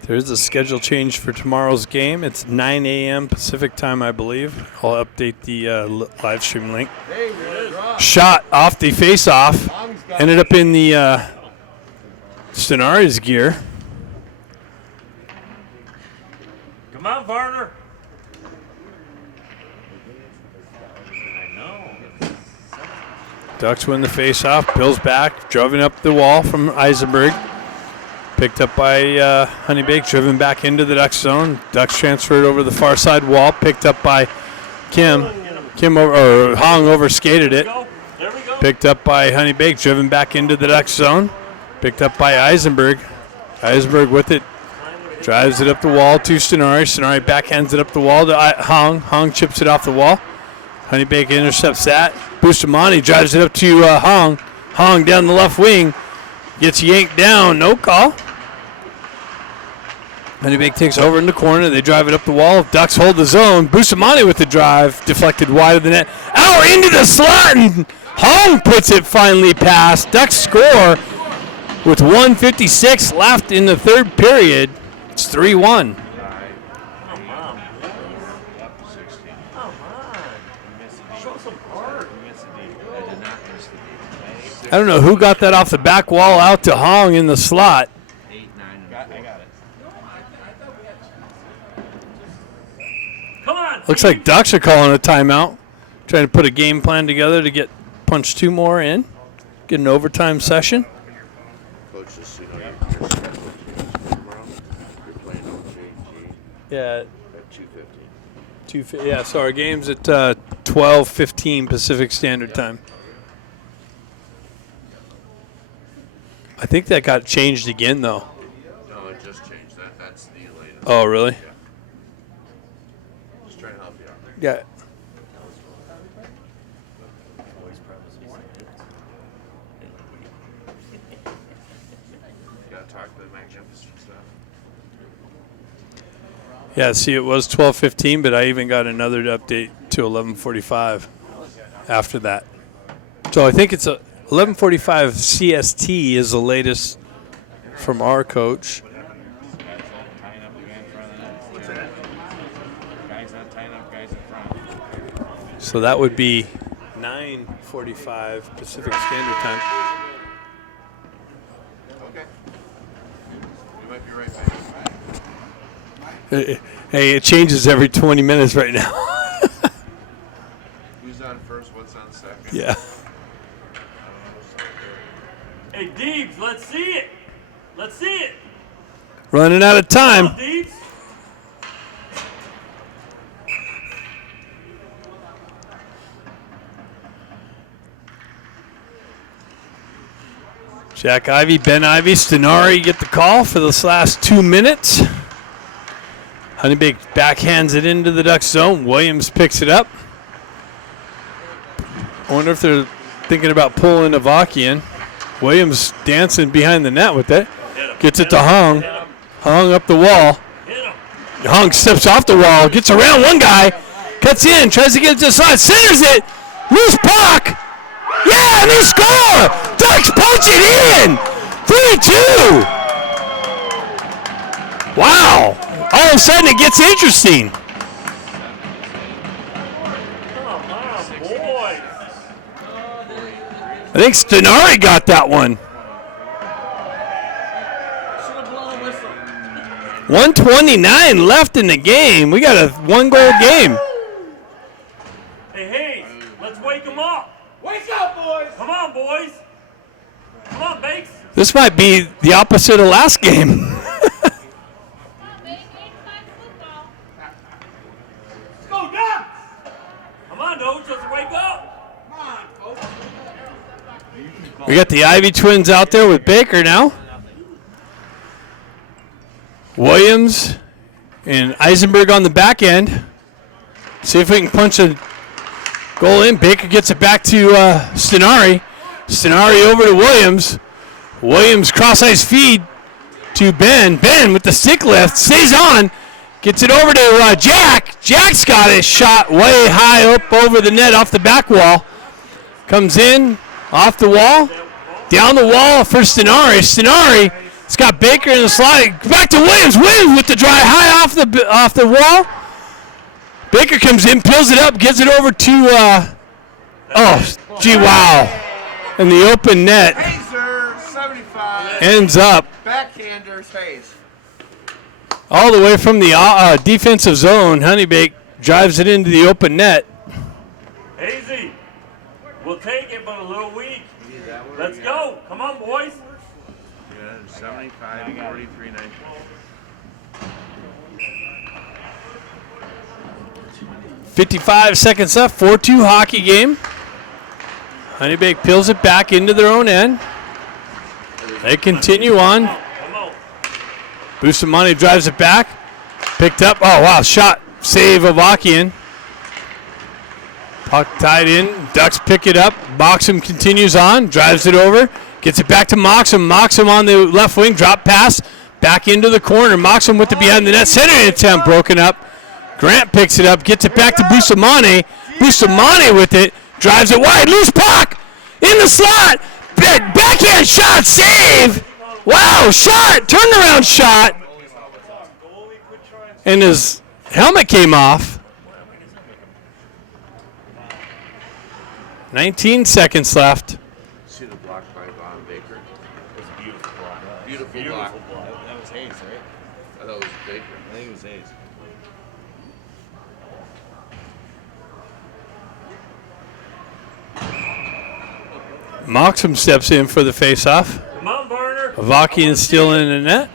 There's a schedule change for tomorrow's game. It's 9 a.m. Pacific time, I believe. I'll update the live stream link. Shot off the face-off. Ended up in the Stenari's gear. Come on, Varner! I know. Ducks win the face-off. Pills back. Driving up the wall from Eisenberg. Picked up by HoneyBaked, driven back into the Ducks zone. Ducks transferred over the far side wall, picked up by Kim. Hong overskated it. There we go. Picked up by HoneyBaked, driven back into the Ducks zone. Picked up by Eisenberg. Eisenberg with it. Drives it up the wall to Stenari. Stenari backhands it up the wall to Hong. Hong chips it off the wall. HoneyBaked intercepts that. Bustamante drives it up to Hong. Hong down the left wing. Gets yanked down. No call. HoneyBaked takes over in the corner. They drive it up the wall. Ducks hold the zone. Bustamante with the drive. Deflected wide of the net. Out into the slot. And Hong puts it finally past. Ducks score with 1:56 left in the third period. It's 3-1. Come on. Show some heart. I don't know who got that off the back wall out to Hong in the slot. 8, 9, and 4. I got it. Come on. Looks like Ducks are calling a timeout. Trying to put a game plan together to get punch 2 more in. Get an overtime session. Coaches, you're playing on JG Yeah. at 2:50. Yeah, so our game's at 12:15 Pacific Standard Time. I think that got changed again, though. No, it just changed that. That's the latest. Oh, really? Just trying to help you out. Yeah. You gotta talk to the magnificent stuff. Yeah, see, it was 12:15, but I even got another update to 11:45 after that. So I think it's 11:45 CST is the latest from our coach. So that would be 9:45 Pacific Standard Time. Okay. We might be right back. Hey, it changes every 20 minutes right now. Who's on first? What's on second? Yeah. Hey, Deebs, let's see it. Let's see it. Running out of Come on, time. Deebs. Jack Ivy, Ben Ivy, Stenari get the call for this last 2 minutes. HoneyBaked backhands it into the Ducks zone. Williams picks it up. I wonder if they're thinking about pulling Avakian. Williams dancing behind the net with it. Gets it to Hong. Hong up the wall. Hit him. Hong steps off the wall, gets around one guy, cuts in, tries to get it to the side, centers it. Loose puck. Yeah, and they score. Ducks punch it in. 3-2. Wow. All of a sudden it gets interesting. Come on, boys. I think Stenari got that one. 1:29 left in the game. We got a 1-goal game. Hey, let's wake them up. Wake up, boys! Come on, boys. Come on, Bakes. This might be the opposite of last game. Go Ducks! Come on, Doge, let's wake up. Come on, folks. We got the Ivy twins out there with Baker now. Williams and Eisenberg on the back end. See if we can punch a goal in. Baker gets it back to Stenari. Stenari over to Williams. Williams cross-ice feed to Ben. Ben with the stick lift. Stays on. Gets it over to Jack. Jack's got it shot way high up over the net off the back wall. Comes in off the wall. Down the wall for Stenari. Stenari. It's got Baker in the slide. Back to Williams. Williams with the drive high off the wall. Baker comes in, peels it up, gives it over to, wow. And the open net Hazer, 75. ends up Backhander, Hayes. all the way from the defensive zone. HoneyBaked drives it into the open net. Hazy, we'll take it, but a little weak. Let's go. Come on, boys. Yeah, 75, 43, 19. .55 left, 4-2 hockey game. HoneyBaked peels it back into their own end. They continue on. Come on. Bustamante drives it back. Picked up. Oh, wow. Shot. Save of Akian. Puck tied in. Ducks pick it up. Moxham continues on. Drives it over. Gets it back to Moxham. Moxham on the left wing. Drop pass. Back into the corner. Moxham with the behind the net. Center attempt broken up. Grant picks it up. Gets it back to Bustamante. Bustamante with it. Drives it wide. Loose puck. In the slot. Backhand shot. Save. Wow. Shot. Turnaround shot. And his helmet came off. 19 seconds left. See the block by Von Baker? It was a beautiful block. Beautiful block. That was Hayes, right? I thought it was Baker. I think it was Hayes. Moxham steps in for the faceoff. Come on, Varner. Avakian still in the net.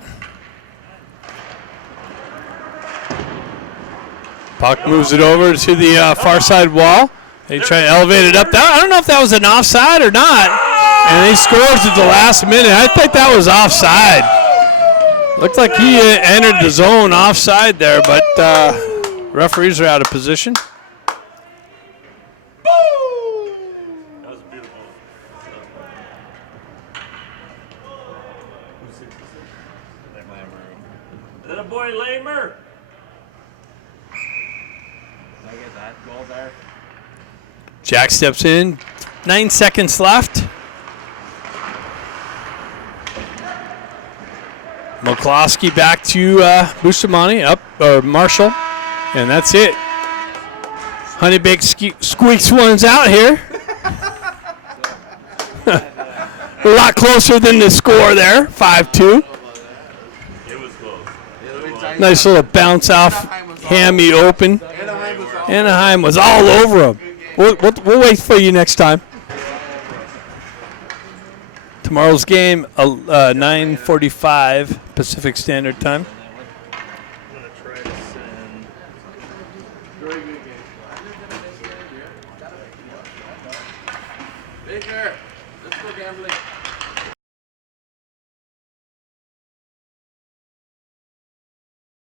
Puck moves it over to the far side wall. They try to elevate it up. I don't know if that was an offside or not. And he scores at the last minute. I think that was offside. Looked like he entered the zone offside there, but referees are out of position. That was a beautiful. Little boy Lamer. Did I get that goal there? Jack steps in. 9 seconds left. McCloskey back to Bustamante, or Marshall, and that's it. HoneyBaked squeaks ones out here. A lot closer than the score there, 5-2. It was close. Nice little bounce off, hammy open. Anaheim was all over him. We'll wait for you next time. Tomorrow's game, 9:45 Pacific Standard Time. I'm gonna try to send. Very good game. Baker, let's go gambling.